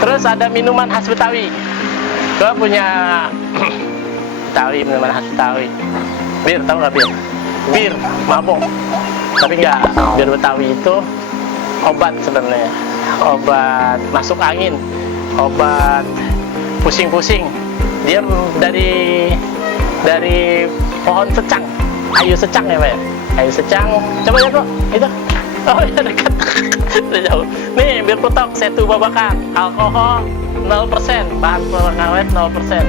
Terus ada minuman khas Betawi. Gua punya Betawi, minuman khas Betawi. Bir, tahu nggak bir? Bir, mabok. Tapi enggak, bir Betawi itu obat sebenarnya. Obat masuk angin, obat pusing-pusing. Dia dari pohon secang, kayu secang ya Pak ya, kayu secang. Coba lihat kok, itu. Oh ya dekat, udah jauh. Nih bir putok, setu babakan, alkohol 0%, bahan pengawet 0%.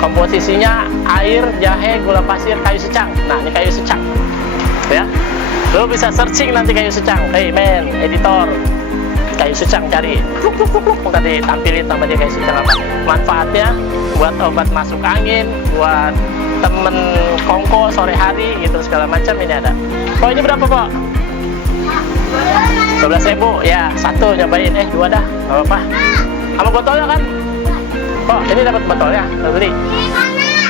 Komposisinya air, jahe, gula pasir, kayu secang. Nah ini kayu secang, ya. Lo bisa searching nanti kayu secang. Hey men, editor. Kayu secang cari, tadi tampilin sama dia kayu secang apa manfaatnya buat obat masuk angin, buat temen kongko sore hari gitu segala macam. Ini ada. Oh ini berapa Pak? 12.000 ya, satu nyobain. Dua dah, nggak apa-apa. Sama botolnya kan? Oh ini dapat botolnya, beli.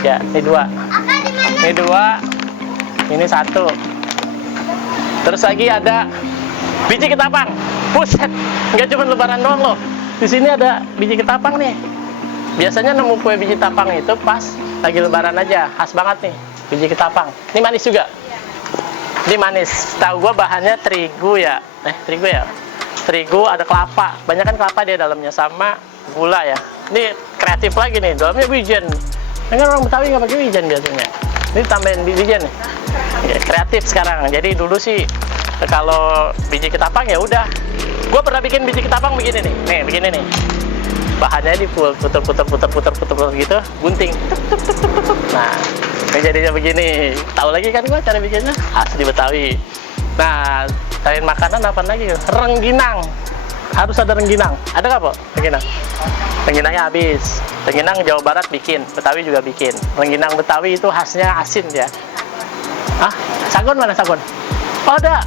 Ya ini dua. Ini dua, ini satu. Terus lagi ada biji ketapang. Buset, nggak cuma lebaran doang loh. Di sini ada biji ketapang nih. Biasanya nemu kue biji ketapang itu pas lagi lebaran aja, khas banget nih biji ketapang. Ini manis juga. Ini manis. Tahu gua bahannya terigu ya. Terigu ya. Terigu, ada kelapa. Banyak kan kelapa dia dalamnya sama gula ya. Ini kreatif lagi nih. Dalamnya wijen. Kan orang Betawi nggak pakai wijen biasanya. Ini tambahin wijen nih. Ya, kreatif sekarang. Jadi dulu sih kalau biji ketapang ya udah. Gue pernah bikin biji ketapang begini nih, begini nih. Bahannya diputer gitu, gunting. Nah, ini jadinya begini. Tahu lagi kan gue cara bikinnya? Asli Betawi. Nah, selain makanan apa lagi? Rengginang. Harus ada rengginang. Ada nggak, Pak? Rengginang. Rengginangnya habis. Rengginang Jawa Barat bikin, Betawi juga bikin. Rengginang Betawi itu khasnya asin ya. Ah, sagon mana sagon? Oh, ada.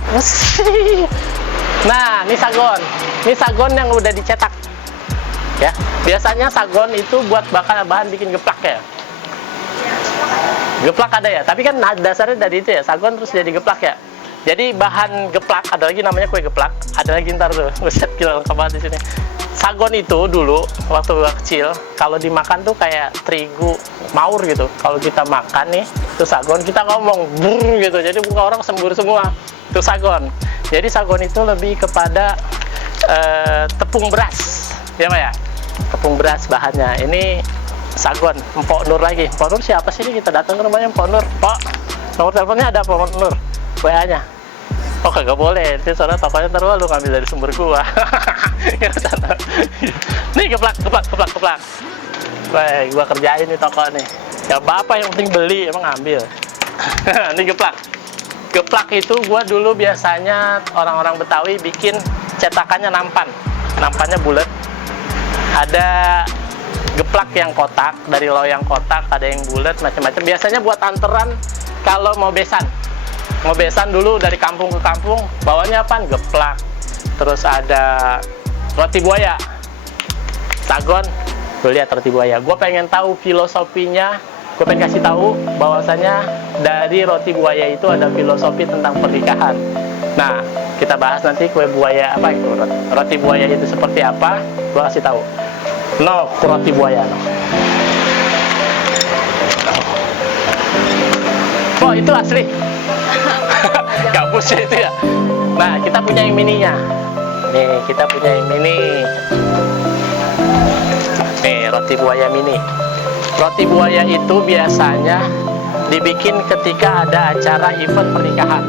Nah, ini sagon. Ini sagon yang udah dicetak. Ya, biasanya sagon itu buat bahan bikin geplak ya. Geplak ada ya, tapi kan dasarnya dari itu ya, sagon terus jadi geplak ya. Jadi bahan geplak ada lagi namanya kue geplak. Ada lagi ntar tuh, buset gila lengkap banget di sini. Sagon itu dulu waktu gua kecil, kalau dimakan tuh kayak terigu maur gitu. Kalau kita makan nih, itu sagon kita ngomong brr gitu. Jadi muka orang sembur semua. Itu sagon. Jadi sagon itu lebih kepada tepung beras, ya Pak ya. Tepung beras bahannya. Ini sagon. Mpok Nur lagi. Mpok Nur siapa sih ini? Kita datang ke rumahnya Mpok Nur. Pak, nomor teleponnya ada Mpok Nur. WA-nya. Oh kagak boleh, itu soalnya tokonya ntar lu ngambil dari sumber gua. Nih geplak. Wah, gua kerjain nih toko nih. Ya bapak yang penting beli, emang ngambil. Ini geplak. Geplak itu gua dulu biasanya orang-orang Betawi bikin cetakannya nampan. Nampannya bulat. Ada geplak yang kotak, dari loyang kotak, ada yang bulat, macam-macam. Biasanya buat anteran kalau mau besan. Mau besan dulu dari kampung ke kampung, bawanya apa? Geplak. Terus ada roti buaya. Sagon, gue lihat roti buaya. Gue pengen tahu filosofinya. Gue pengen kasih tahu bahwasanya dari roti buaya itu ada filosofi tentang pernikahan. Nah, kita bahas nanti kue buaya apa itu. Roti buaya itu seperti apa? Gue kasih tahu. No, roti buaya. No. Oh, itu asli. Gabusnya itu ya. Nah, kita punya yang mininya. Nih, kita punya yang mini. Nih, roti buaya mini. Roti buaya itu biasanya dibikin ketika ada acara event pernikahan.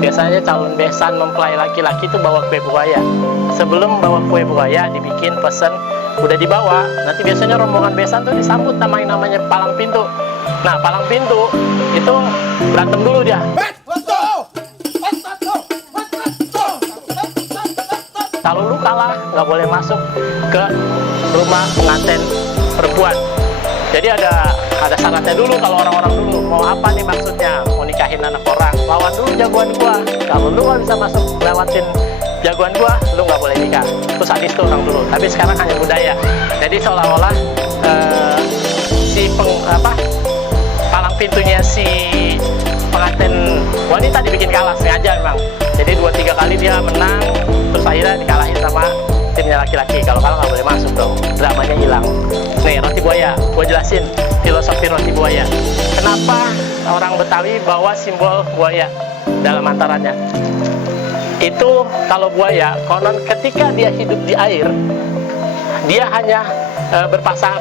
Biasanya calon besan mempelai laki-laki itu bawa kue buaya. Sebelum bawa kue buaya, dibikin pesen, udah dibawa. Nanti biasanya rombongan besan tuh disambut sama yang namanya palang pintu. Nah, palang pintu itu berantem dulu dia. Kalau lu kalah, nggak boleh masuk ke rumah pengantin perempuan. Jadi ada syaratnya dulu. Kalau orang-orang dulu mau apa nih maksudnya, mau nikahin anak orang, lawan dulu jagoan gua. Kalau lu nggak bisa masuk lewatin jagoan gua, lu nggak boleh nikah. Terus sadis tuh orang dulu. Tapi sekarang hanya budaya. Jadi seolah-olah palang pintunya si pengantin wanita dibikin kalah sengaja memang. Jadi 2-3 kali dia menang, terus akhirnya dikalahin sama timnya laki-laki. Kalau kalah nggak boleh masuk dong, dramanya hilang. Nih, roti buaya, gue jelasin filosofi roti buaya. Kenapa orang Betawi bawa simbol buaya dalam antaranya? Itu kalau buaya, konon ketika dia hidup di air, dia hanya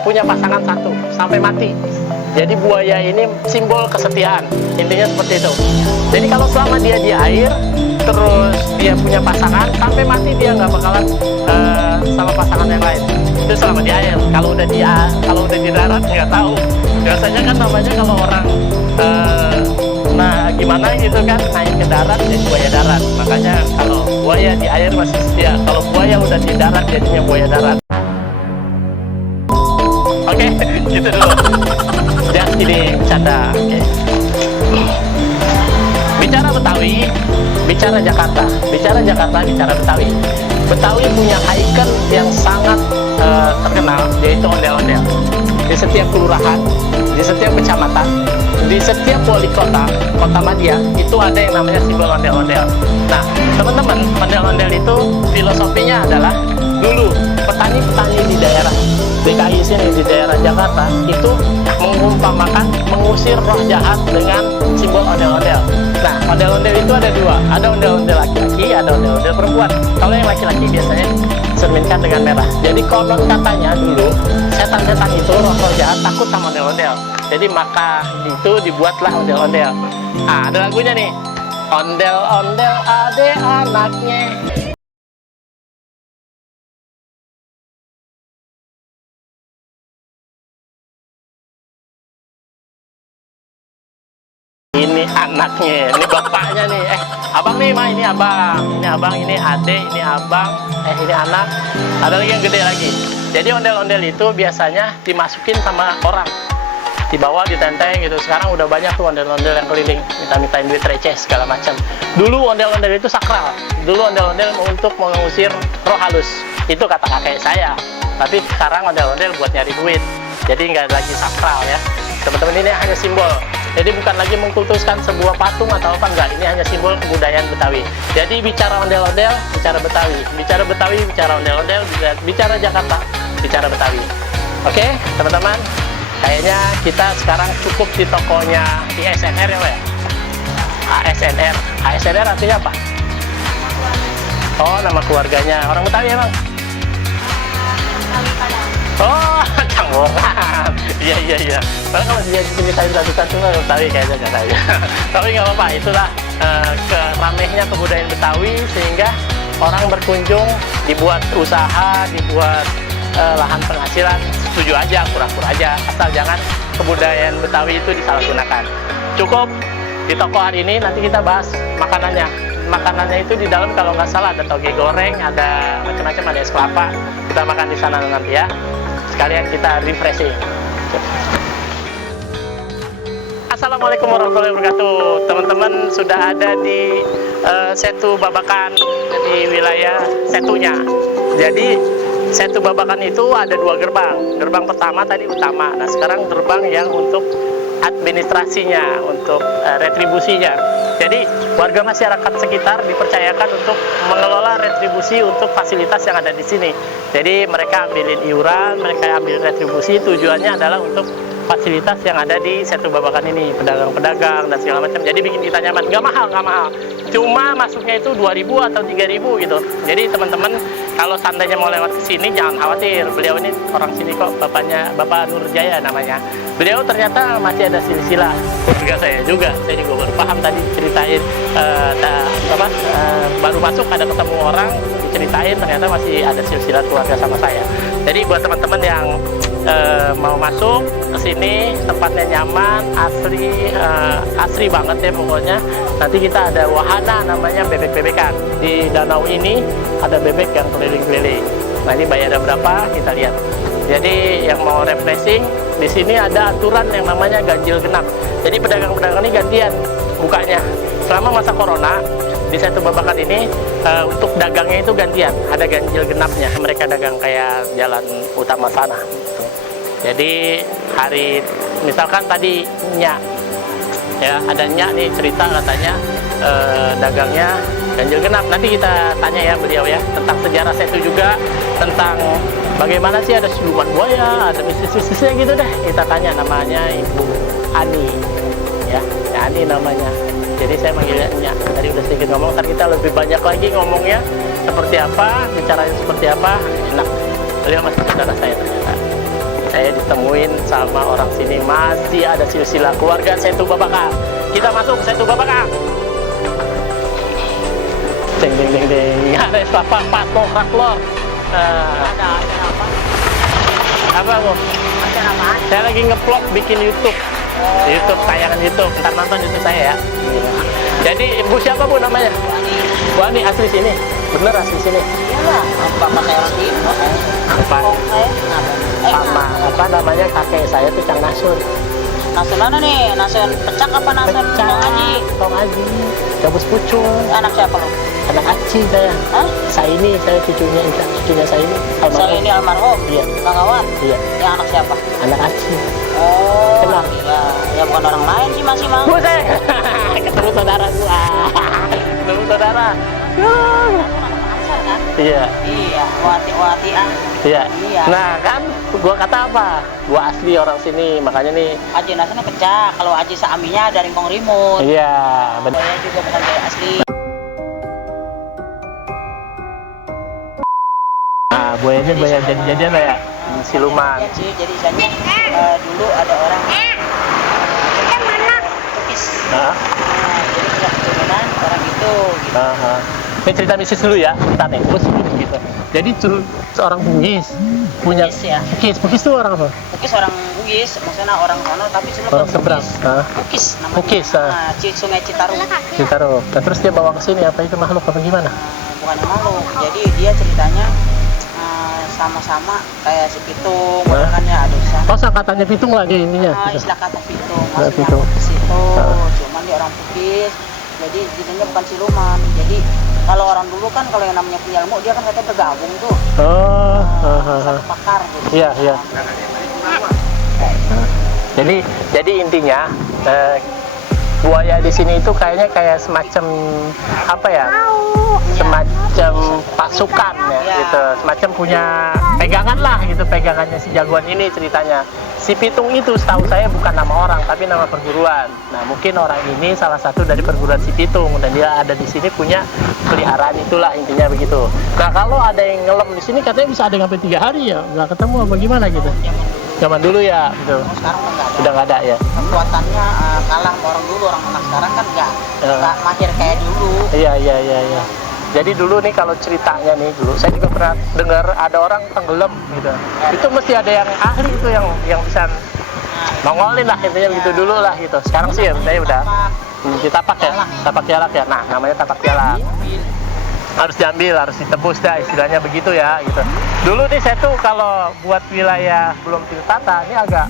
punya pasangan satu sampai mati. Jadi buaya ini simbol kesetiaan, intinya seperti itu. Jadi kalau selama dia di air, terus dia punya pasangan, sampai mati dia nggak bakalan sama pasangan yang lain. Itu selama di air. Kalau udah di darat nggak tahu. Biasanya kan namanya kalau orang gimana gitu kan, naik ke darat jadi buaya darat. Makanya kalau buaya di air masih setia. Kalau buaya udah di darat jadinya buaya darat. Oke, gitu dulu. Just ini bercanda. Oke. Bicara Betawi, bicara Jakarta, bicara Betawi. Betawi punya icon yang sangat terkenal, yaitu ondel-ondel. Di setiap kelurahan, di setiap kecamatan, di setiap wali kota, kota Madia, itu ada yang namanya simbol ondel-ondel. Nah, teman-teman, ondel-ondel itu filosofinya adalah dulu petani-petani di daerah DKI sini, di daerah Jakarta, itu mengumpamakan mengusir roh jahat dengan simbol ondel-ondel. Nah, ondel-ondel itu ada dua, ada ondel-ondel laki-laki, ada ondel-ondel perempuan. Kalau yang laki-laki biasanya dicerminkan dengan merah. Jadi konon katanya dulu setan-setan itu roh jahat takut sama ondel-ondel. Jadi maka itu dibuatlah ondel-ondel. Nah, ada lagunya nih. Ondel-ondel ade anaknya. Ini anaknya, ini bapaknya nih. Abang nih, ini abang, ini adik, ini abang, ini anak. Ada lagi yang gede lagi. Jadi ondel-ondel itu biasanya dimasukin sama orang, dibawa, ditenteng gitu. Sekarang udah banyak tuh ondel-ondel yang keliling, minta-mintain duit receh segala macam. Dulu ondel-ondel itu sakral. Dulu ondel-ondel untuk mengusir roh halus. Itu kata kakek saya. Tapi sekarang ondel-ondel buat nyari duit. Jadi nggak lagi sakral ya. Teman-teman, ini hanya simbol. Jadi bukan lagi mengkultuskan sebuah patung atau apa, enggak. Ini hanya simbol kebudayaan Betawi. Jadi bicara ondel-ondel, bicara Betawi. Bicara Betawi, bicara ondel-ondel. Bicara Jakarta, bicara Betawi. Oke, teman-teman. Kayaknya kita sekarang cukup di tokonya ISNR ya, Pak? ASNR. ASNR artinya apa? Oh, nama keluarganya. Orang Betawi emang? Oh, Canggongan. Iya. Kalau dia ceritain satu-satu mah Betawi kayaknya nggak tahu. Tapi nggak apa-apa, itulah keramehnya kebudayaan Betawi sehingga orang berkunjung, dibuat usaha, dibuat lahan penghasilan, setuju aja, pura-pura aja, asal jangan kebudayaan Betawi itu disalahgunakan. Cukup di toko hari ini, nanti kita bahas makanannya. Makanannya itu di dalam kalau nggak salah ada toge goreng, ada macam-macam, ada es kelapa. Kita makan di sana nanti ya. Sekalian kita refreshing. Assalamualaikum warahmatullahi wabarakatuh. Teman-teman, sudah ada di Setu Babakan, di wilayah Setunya. Jadi Setu Babakan itu ada 2 gerbang. Gerbang pertama tadi utama. Nah, sekarang gerbang yang untuk administrasinya, untuk retribusinya. Jadi warga masyarakat sekitar dipercayakan untuk mengelola retribusi untuk fasilitas yang ada di sini. Jadi mereka ambilin iuran, mereka ambil retribusi, tujuannya adalah untuk fasilitas yang ada di Setu Babakan ini, pedagang-pedagang dan segala macam. Jadi bikin kita nyaman, nggak mahal. Cuma masuknya itu 2.000 atau 3.000 gitu. Jadi teman-teman kalau seandainya mau lewat ke sini jangan khawatir. Beliau ini orang sini kok, Bapak Nurjaya namanya. Beliau ternyata masih ada silsilah keluarga saya juga baru paham tadi ceritain baru masuk ada ketemu orang diceritain ternyata masih ada silsilah keluarga sama saya. Jadi buat teman-teman yang mau masuk kesini, tempatnya nyaman, asri banget ya pokoknya. Nanti kita ada wahana namanya bebek-bebekan. Di danau ini ada bebek yang keliling-keliling. Nah ini bayarnya berapa? Kita lihat. Jadi yang mau refreshing, di sini ada aturan yang namanya ganjil genap. Jadi pedagang-pedagang ini gantian bukanya. Selama masa corona, di Setu Babakan ini untuk dagangnya itu gantian, ada ganjil genapnya. Mereka dagang kayak jalan utama sana. Jadi hari misalkan tadi nyak, ya ada nyak nih cerita katanya dagangnya ganjil genap. Nanti kita tanya ya beliau ya tentang sejarah Setu juga, tentang bagaimana sih ada siluman buaya, ada mistis-mistisnya gitu deh. Kita tanya, namanya Ibu Ani, ya Ani namanya. Jadi saya manggilnya Nyak. Tadi udah sedikit ngomong, ntar kita lebih banyak lagi ngomongnya seperti apa, bicaranya seperti apa. Enak. Beliau masih saudara saya ternyata. Saya ditemuin sama orang sini, masih ada silsilah keluarga Setu Babakan. Kita masuk Setu Babakan. Deng deng deng deng. Ada papak patok raklor. Ada apa? Apa Bu? Ada apa? Saya lagi ngeplok bikin YouTube. YouTube, tayangan YouTube. Ntar nonton YouTube saya ya. Jadi Bu siapa Bu namanya? Bu Ani asli sini. Bener asli sini. Iyalah, bapak saya orang Timur. Apa? Saya kenapa? Sama apa namanya kakek saya tuh Cang Nasun. Nasun mana nih? Nasun pecak apa nasun Tong Haji? Tong Haji. Gabus pucung. Anak siapa lu? Anak Aci saya. Hah? Saini, saya cucunya saya ini. Saya ini almarhum. Iya. Bang Awan. Iya. Yang anak siapa? Anak Aci. Oh. Kenal? Iya. Ya bukan orang lain sih masih Mang. Buset. Ketemu saudara gua. Ketemu saudara. Anak pasar kan? Iya. Iya. Wati ah. Iya. Iya. Nah kan, gua kata apa? Gua asli orang sini, makanya nih. Haji Nasunnya pecak. Kalau Haji Saaminya dari Ringkong Rimut. Iya, benar. Saya juga bukan dari asli. Nah, buayanya buaya jadi-jadian lah ya, siluman. Ya, sih, jadi misalnya dulu ada orang Bugis. Nah, Jadi punya keturunan orang itu gitu. Ini cerita bisnis dulu ya, kita nih, terus gitu. Jadi seorang Bugis punya Bugis ya. Bugis itu orang apa? Bugis orang Bugis, maksudnya orang sana tapi sebenarnya Orang bukan seberang. Bugis. Hah? Bugis namanya. Bugis, Sungai Citarum. Citarum. Nah, terus dia bawa ke sini apa itu makhluk apa gimana? Bukan makhluk. Jadi dia ceritanya sama-sama kayak si pitung, Hah? kan ya ada usaha. Oh, sangkatannya pitung lagi ininya. Istilah kata pitung, Nah, maksudnya pitung. ke situ, Ah. cuman dia orang Bugis, jadi jadinya bukan siluman. Jadi kalau orang dulu kan kalau yang namanya punya ilmu dia kan katanya bergabung tuh, Oh, satu pakar gitu. Iya, iya. Jadi intinya buaya di sini itu kayaknya kayak semacam apa ya? Semacam pasukan ya, gitu. Semacam punya pegangan lah gitu, pegangannya si jagoan ini ceritanya. Si pitung itu setahu saya bukan nama orang tapi nama perguruan. Nah, mungkin orang ini salah satu dari perguruan si pitung dan dia ada di sini punya peliharaan itulah intinya begitu. Nah, kalau ada yang ngelem di sini katanya bisa ada yang sampai 3 hari ya, nggak ketemu apa gimana gitu. Zaman dulu ya, gitu. Sekarang Udah nggak ada ya. kekuatannya kalah sama orang dulu, orang anak sekarang kan nggak mahir kayak dulu. Iya. Jadi dulu nih kalau ceritanya nih dulu saya juga pernah dengar ada orang tenggelam gitu. Itu mesti ada yang ahli itu yang bisa nongolin lah intinya begitu dulu lah gitu. Sekarang sih ya saya udah ditapak ya, tapak jalak ya. Nah, namanya tapak jalak. Harus diambil, harus ditebus dah istilahnya begitu ya gitu. Dulu nih saya tuh kalau buat wilayah belum ditata ini agak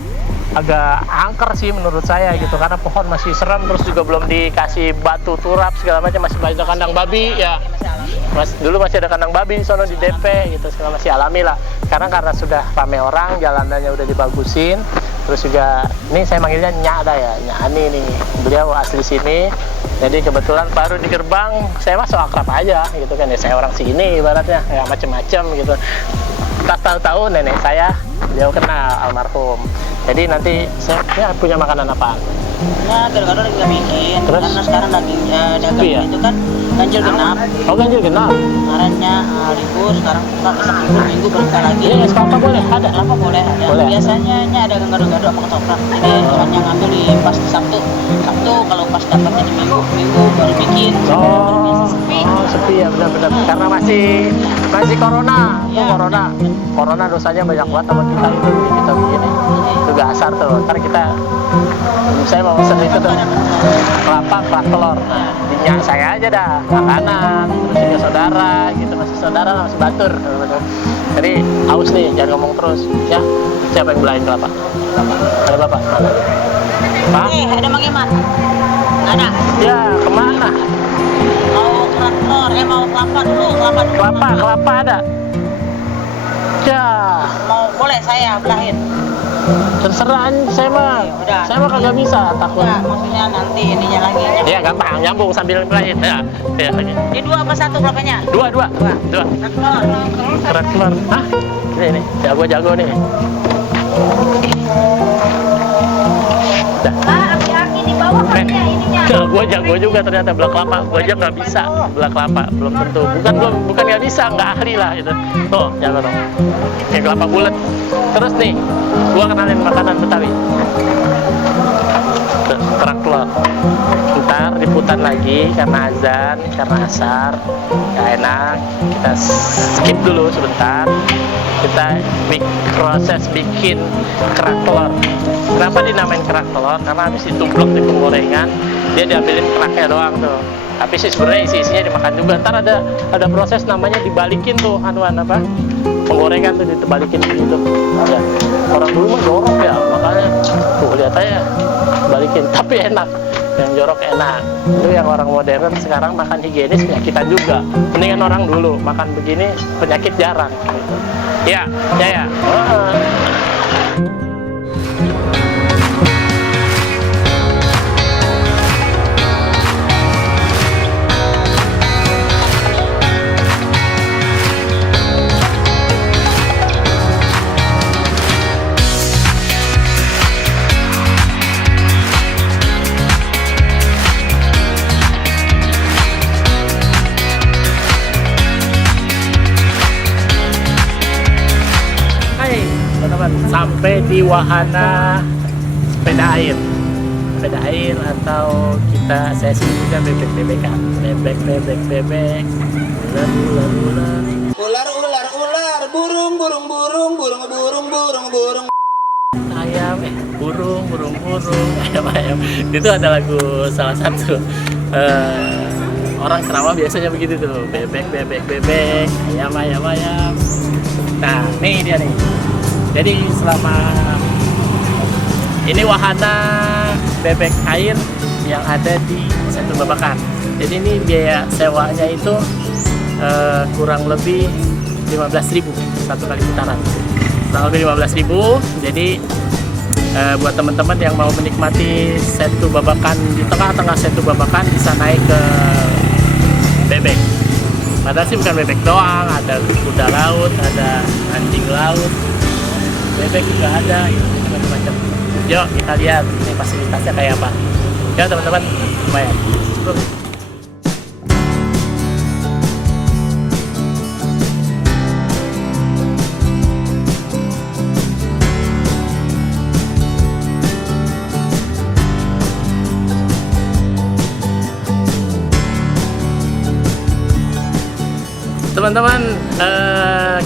angker sih menurut saya gitu karena pohon masih serem terus juga belum dikasih batu turap segala macam, masih banyak kandang babi ya. Dulu masih ada kandang babi di sono di DP gitu, segala masih alami lah. Sekarang karena sudah rame orang, jalanannya udah dibagusin. Terus juga ini saya manggilnya Nyak dah ya, Nyak Ani nih. Beliau asli sini. Jadi kebetulan baru di gerbang saya masuk akrab aja gitu kan ya, saya orang sini ibaratnya ya macem-macem gitu. Tak tahu-tahu nenek saya beliau kenal almarhum. Jadi nanti saya punya makanan apaan? Ya kadang-kadang nggak bikin, Terus? karena sekarang dagang Iya. itu kan ganjil genap. Oh, ganjil genap. Kemarinnya libur, sekarang buka besok libur minggu berbuka lagi. Iya, apa boleh ada. Kenapa boleh ada? Boleh. Biasanya ada gado-gado sama ketoprak. Jadi hanya ngambil di pas di Sabtu. Kalau pas dapatnya di minggu baru bikin. Oh, Biasa sepi. sepi ya benar-benar. Karena masih masih corona, itu Iya. corona dosanya banyak banget sama kita itu, kita begini, itu gak asar tuh. Ntar kita, saya mau pesen itu tuh, kelapa, kerak telur. Minyak saya aja dah, makanan, terus juga saudara, gitu masih saudara, masih batur. Jadi haus nih, jangan ngomong terus, ya. Siapa yang belain kelapa? Ada bapak? Mana? Pak? Ada Mang Iman? Nggak ada. Ya, kemana? Mau kerak telur, mau kelapa dulu, kelapa dulu. Kelapa ada. Ya, Mau boleh saya belahin? terserah saya mah. Ya udah. Saya mah kagak bisa, takut. Ya, maksudnya nanti ininya lagi. Ya gampang, nyambung sambil belain. Ya lagi. Ini 2 apa 1 kelapanya? Dua. Kerak telur. Kerak telur. Hah? Ini, jago nih. Dah. Aki-aki di bawah Men, gua jago juga ternyata belah kelapa. Gua aja nggak bisa belah kelapa, belum tentu. Bukan nggak bisa, nggak ahli lah itu. Tuh, jago dong. Kayak kelapa bulat. Terus nih, gua kenalin makanan Betawi. Tuh, kerak telur. Ntar diputar lagi karena azan, karena asar, nggak enak. Kita skip dulu sebentar. Kita proses bikin kerak telur. Kenapa dinamain kerak telur? Karena habis ditumplek di penggorengan, dia diambilin keraknya doang tuh. Tapi sih sebenarnya isinya dimakan juga. Ntar ada proses namanya dibalikin tuh, apa? Penggorengan tuh dibalikin gitu. Ya, orang dulu mah jorok ya, makanya tuh lihat aja balikin. Tapi enak, yang jorok enak. Itu yang orang modern sekarang makan higienis penyakitan juga. Mendingan orang dulu makan begini penyakit jarang. Gitu. Ya. Teman-teman, sampai di wahana sepeda air atau saya sebut juga bebek-bebekan, bebek, ular, burung, ayam, burung, ayam. Itu ada lagu salah satu orang Kerawang biasanya begitu tuh, bebek, ayam. Nah, nih dia nih. Jadi selama ini wahana bebek air yang ada di Setu Babakan. Jadi ini biaya sewanya itu kurang lebih 15.000 satu kali putaran. Kurang lebih 15.000. Jadi buat teman-teman yang mau menikmati Setu Babakan, di tengah-tengah Setu Babakan bisa naik ke bebek. Padahal sih bukan bebek doang, ada kuda laut, ada anjing laut, bebek juga ada, macam-macam. Yuk kita lihat ini fasilitasnya kayak apa. Ya teman-teman, lumayan. Teman-teman,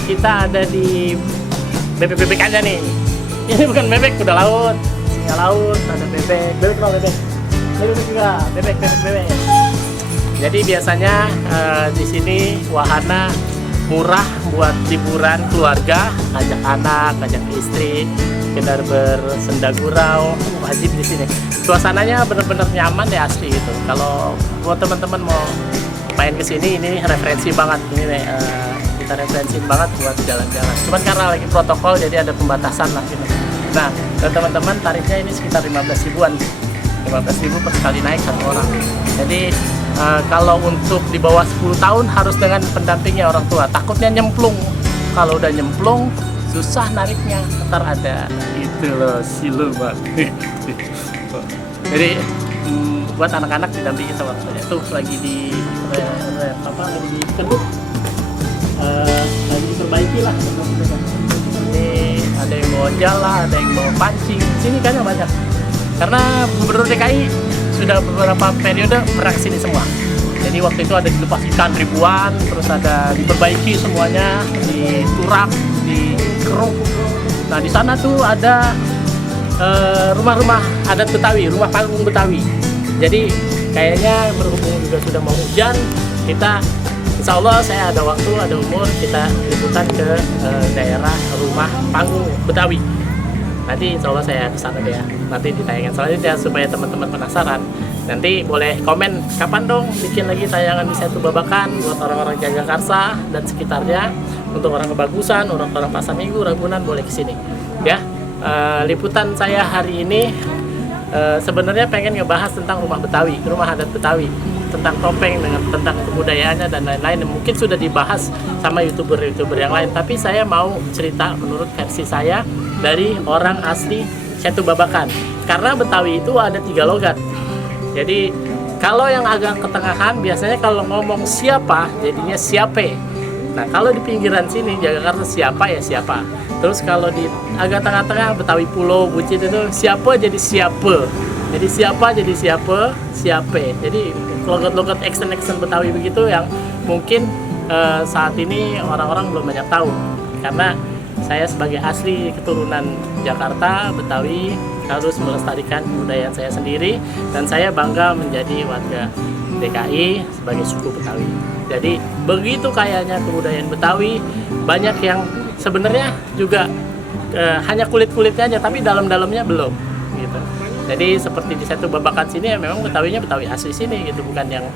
kita ada di bebek-bebek aja nih. Ini bukan bebek, kuda laut, singa laut, ada bebek kenal bebek. Ini bebek juga, bebek. Jadi biasanya di sini wahana murah buat liburan keluarga, ajak anak, ajak istri, sekedar bersenda gurau, wajib di sini. Suasananya benar-benar nyaman ya, asli gitu. Kalau buat teman-teman mau main ke sini, ini referensi banget ini nih. Kita referensiin banget buat jalan-jalan. Cuman karena lagi protokol jadi ada pembatasan lah gitu. Nah, teman-teman tarifnya ini sekitar 15 ribuan. 15.000 per sekali naik satu orang. Jadi kalau untuk di bawah 10 tahun harus dengan pendampingnya orang tua. Takutnya nyemplung. Kalau udah nyemplung susah nariknya. Ntar ada itu loh siluman. Jadi buat anak-anak didampingi sama orang tuanya. Tuh lagi di lagi dikeduk. Lagi diperbaiki lah. Ini ada yang bawa jala, ada yang bawa pancing. Sini kan yang banyak. Karena Gubernur DKI sudah beberapa periode pernah kesini semua. Jadi Jadi waktu itu ada dilepas ikan ribuan, terus ada diperbaiki semuanya, diturak, dikeruk. Nah di sana tuh ada rumah-rumah adat Betawi, rumah panggung Betawi. Jadi kayaknya berhubung juga sudah mau hujan, kita insya Allah saya ada waktu, ada umur, kita liputan ke daerah rumah panggung Betawi. Nanti insya Allah saya kesana deh ya, nanti di tayangan selanjutnya supaya teman-teman penasaran. Nanti boleh komen kapan dong bikin lagi tayangan di Setu Babakan buat orang-orang Jagakarsa dan sekitarnya. Untuk orang Kebagusan, orang-orang Pasar Minggu, Ragunan boleh kesini ya. Liputan saya hari ini sebenarnya pengen ngebahas tentang rumah Betawi, rumah adat Betawi, tentang topeng, tentang kebudayaannya dan lain-lain. Mungkin sudah dibahas sama youtuber-youtuber yang lain, tapi saya mau cerita menurut versi saya dari orang asli Setu Babakan. Karena Betawi itu ada 3 logat. Jadi kalau yang agak ketengahan biasanya kalau ngomong siapa jadinya siape. Nah kalau di pinggiran sini Jagakarsa siapa ya siapa. Terus kalau di agak tengah-tengah Betawi Pulau Bucit itu siapa jadi siapa. Jadi siapa jadi siapa, siape. Jadi logat-logat extend Betawi begitu yang mungkin saat ini orang-orang belum banyak tahu. Karena saya sebagai asli keturunan Jakarta, Betawi, harus melestarikan kebudayaan saya sendiri. Dan saya bangga menjadi warga DKI sebagai suku Betawi. Jadi begitu kayanya kebudayaan Betawi, banyak yang sebenarnya juga hanya kulit-kulitnya aja, tapi dalam-dalamnya belum gitu. Jadi seperti di Setu Babakan sini ya memang Betawinya Betawi asli sini gitu, bukan yang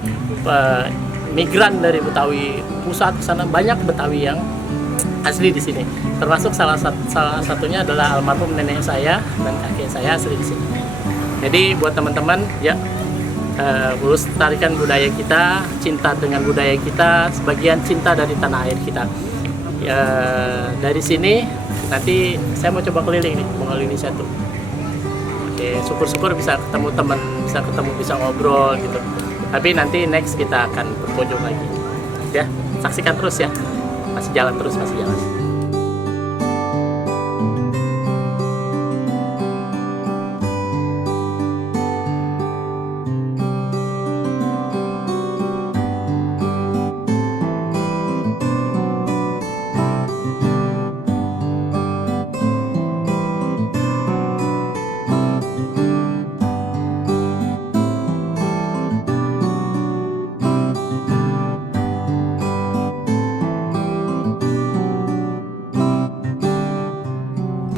migran dari Betawi pusat ke sana. Banyak Betawi yang asli di sini. Termasuk salah satunya adalah almarhum nenek saya dan kakek saya asli di sini. Jadi buat teman-teman ya, melestarikan budaya kita, cinta dengan budaya kita, sebagian cinta dari tanah air kita. Dari sini nanti saya mau coba keliling nih, mau keliling Setu. Oke, syukur-syukur bisa ketemu teman, bisa ngobrol gitu. Tapi nanti next kita akan berkunjung lagi. Ya, saksikan terus ya. Masih jalan terus, masih jalan.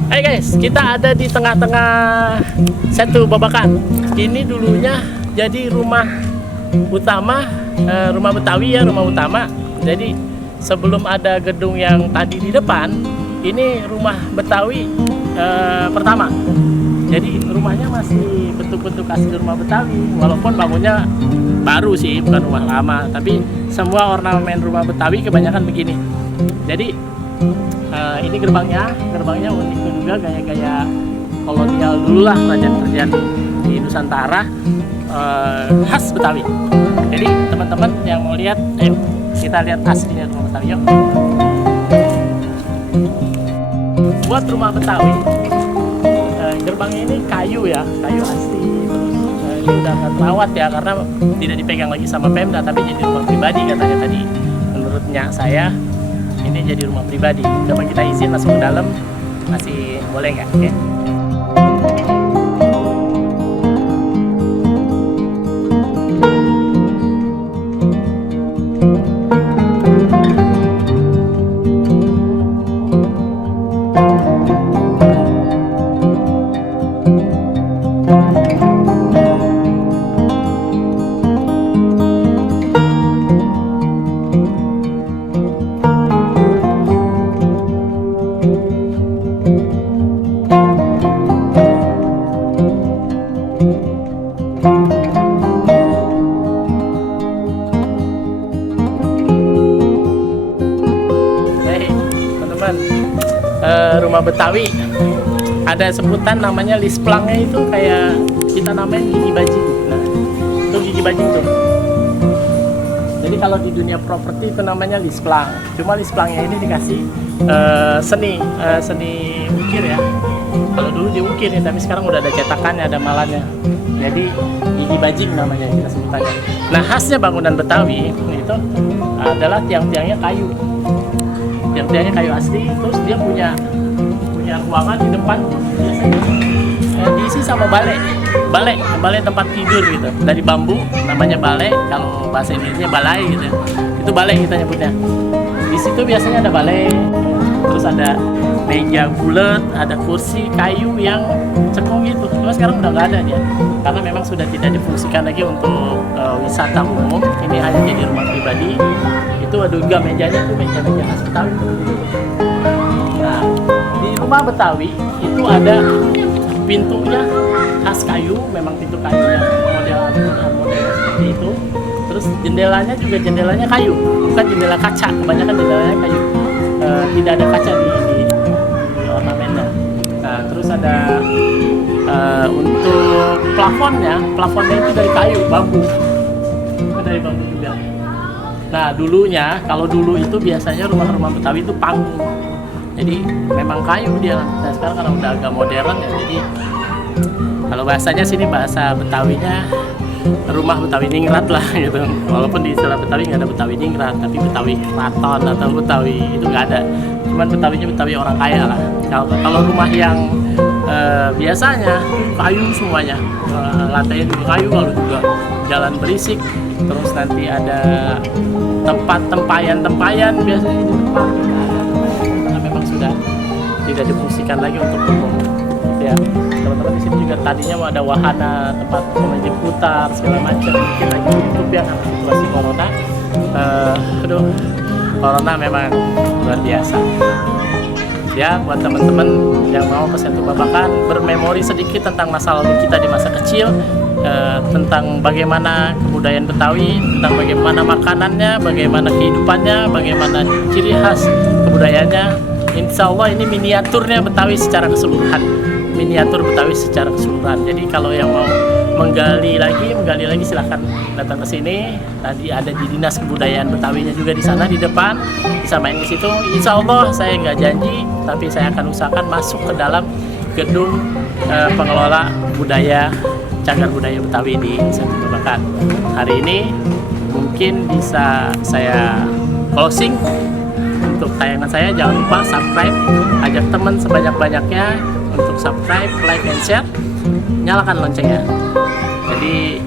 Hai guys, kita ada di tengah-tengah Setu Babakan. Ini dulunya jadi rumah utama, rumah Betawi ya, rumah utama. Jadi sebelum ada gedung yang tadi di depan, ini rumah Betawi pertama. Jadi rumahnya masih bentuk-bentuk asli rumah Betawi, walaupun bangunnya baru sih, bukan rumah lama. Tapi semua ornamen rumah Betawi kebanyakan begini. Jadi ini gerbangnya unik juga, gaya-gaya kolonial dulu lah, kerajaan-kerajaan di Nusantara khas Betawi. Jadi teman-teman yang mau lihat, kita lihat aslinya rumah Betawi yuk. Buat rumah Betawi, gerbangnya ini kayu ya, kayu asli. Terus ini udah nggak terawat ya, karena tidak dipegang lagi sama Pemda, tapi jadi rumah pribadi katanya tadi. Menurutnya saya ini jadi rumah pribadi. Coba kita izin masuk ke dalam, masih boleh nggak? Oke. Rumah Betawi ada sebutan namanya lisplangnya, itu kayak kita namain gigi bajing. Nah, itu gigi bajing tuh. Jadi kalau di dunia properti itu namanya lisplang. Cuma lisplangnya ini dikasih seni ukir ya. Kalau dulu diukir ya, tapi sekarang udah ada cetakannya, ada malannya. Jadi gigi bajing namanya kita sebutannya. Nah, khasnya bangunan Betawi itu adalah tiang-tiangnya kayu. Tiang-tiangnya kayu asli, terus dia punya ruangan di depan biasanya diisi sama balai tempat tidur gitu, dari bambu, namanya balai, kalau bahasa Indonesia balai gitu. Itu balai kita nyebutnya. Di situ biasanya ada balai, terus ada meja bulat, ada kursi kayu yang cekung gitu. Cuma sekarang udah nggak ada dia, karena memang sudah tidak difungsikan lagi untuk wisata umum. Ini hanya jadi rumah pribadi. Itu ada juga mejanya tuh, meja-meja khas Betawi. Nah, di rumah Betawi itu ada pintunya khas kayu, memang pintu kayu yang model seperti itu. Terus jendelanya juga jendelanya kayu, bukan jendela kaca. Kebanyakan jendelanya kayu, tidak ada kaca di ornamennya. Nah, terus ada untuk plafonnya itu dari kayu, bambu. Itu dari bambu juga. Nah, dulunya, kalau dulu itu biasanya rumah-rumah Betawi itu panggung. Jadi memang kayu dia. Nah, sekarang karena udah agak modern ya, jadi kalau bahasanya sini, bahasa Betawinya rumah Betawi ningrat lah gitu. Walaupun di istilah Betawi nggak ada Betawi ningrat, tapi Betawi keraton atau Betawi itu nggak ada. Cuman Betawinya Betawi orang kaya lah. Kalau rumah yang biasanya kayu semuanya, lantainya juga kayu, lalu juga jalan berisik, terus nanti ada tempat tempayan biasanya di depan tidak ada, karena memang sudah tidak difungsikan lagi untuk umum gitu ya. Teman-teman di sini juga tadinya mau ada wahana tempat pemain diputar segala macam, mungkin lagi tutup ya karena situasi corona. Corona memang luar biasa ya. Buat teman-teman yang mau ke Sentul Babakan, bermemori sedikit tentang masa lalu kita di masa kecil, tentang bagaimana kebudayaan Betawi, tentang bagaimana makanannya, bagaimana kehidupannya, bagaimana ciri khas kebudayaannya. Insya Allah ini miniaturnya Betawi secara keseluruhan, miniatur Betawi secara keseluruhan. Jadi kalau yang mau menggali lagi silahkan datang ke sini. Tadi ada di Dinas Kebudayaan Betawinya juga di sana di depan, bisa main ke situ. Insya Allah saya nggak janji, tapi saya akan usahakan masuk ke dalam gedung pengelola budaya cagar budaya Betawi di Sentul Babakan. Hari ini mungkin bisa saya closing untuk tayangan saya. Jangan lupa subscribe, ajak teman sebanyak-banyaknya untuk subscribe, like, and share, nyalakan loncengnya. Jadi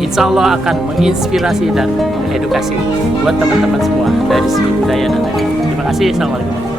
insya Allah akan menginspirasi dan mengedukasi buat teman-teman semua dari segi budaya dan lain-lain. Terima kasih. Assalamualaikum.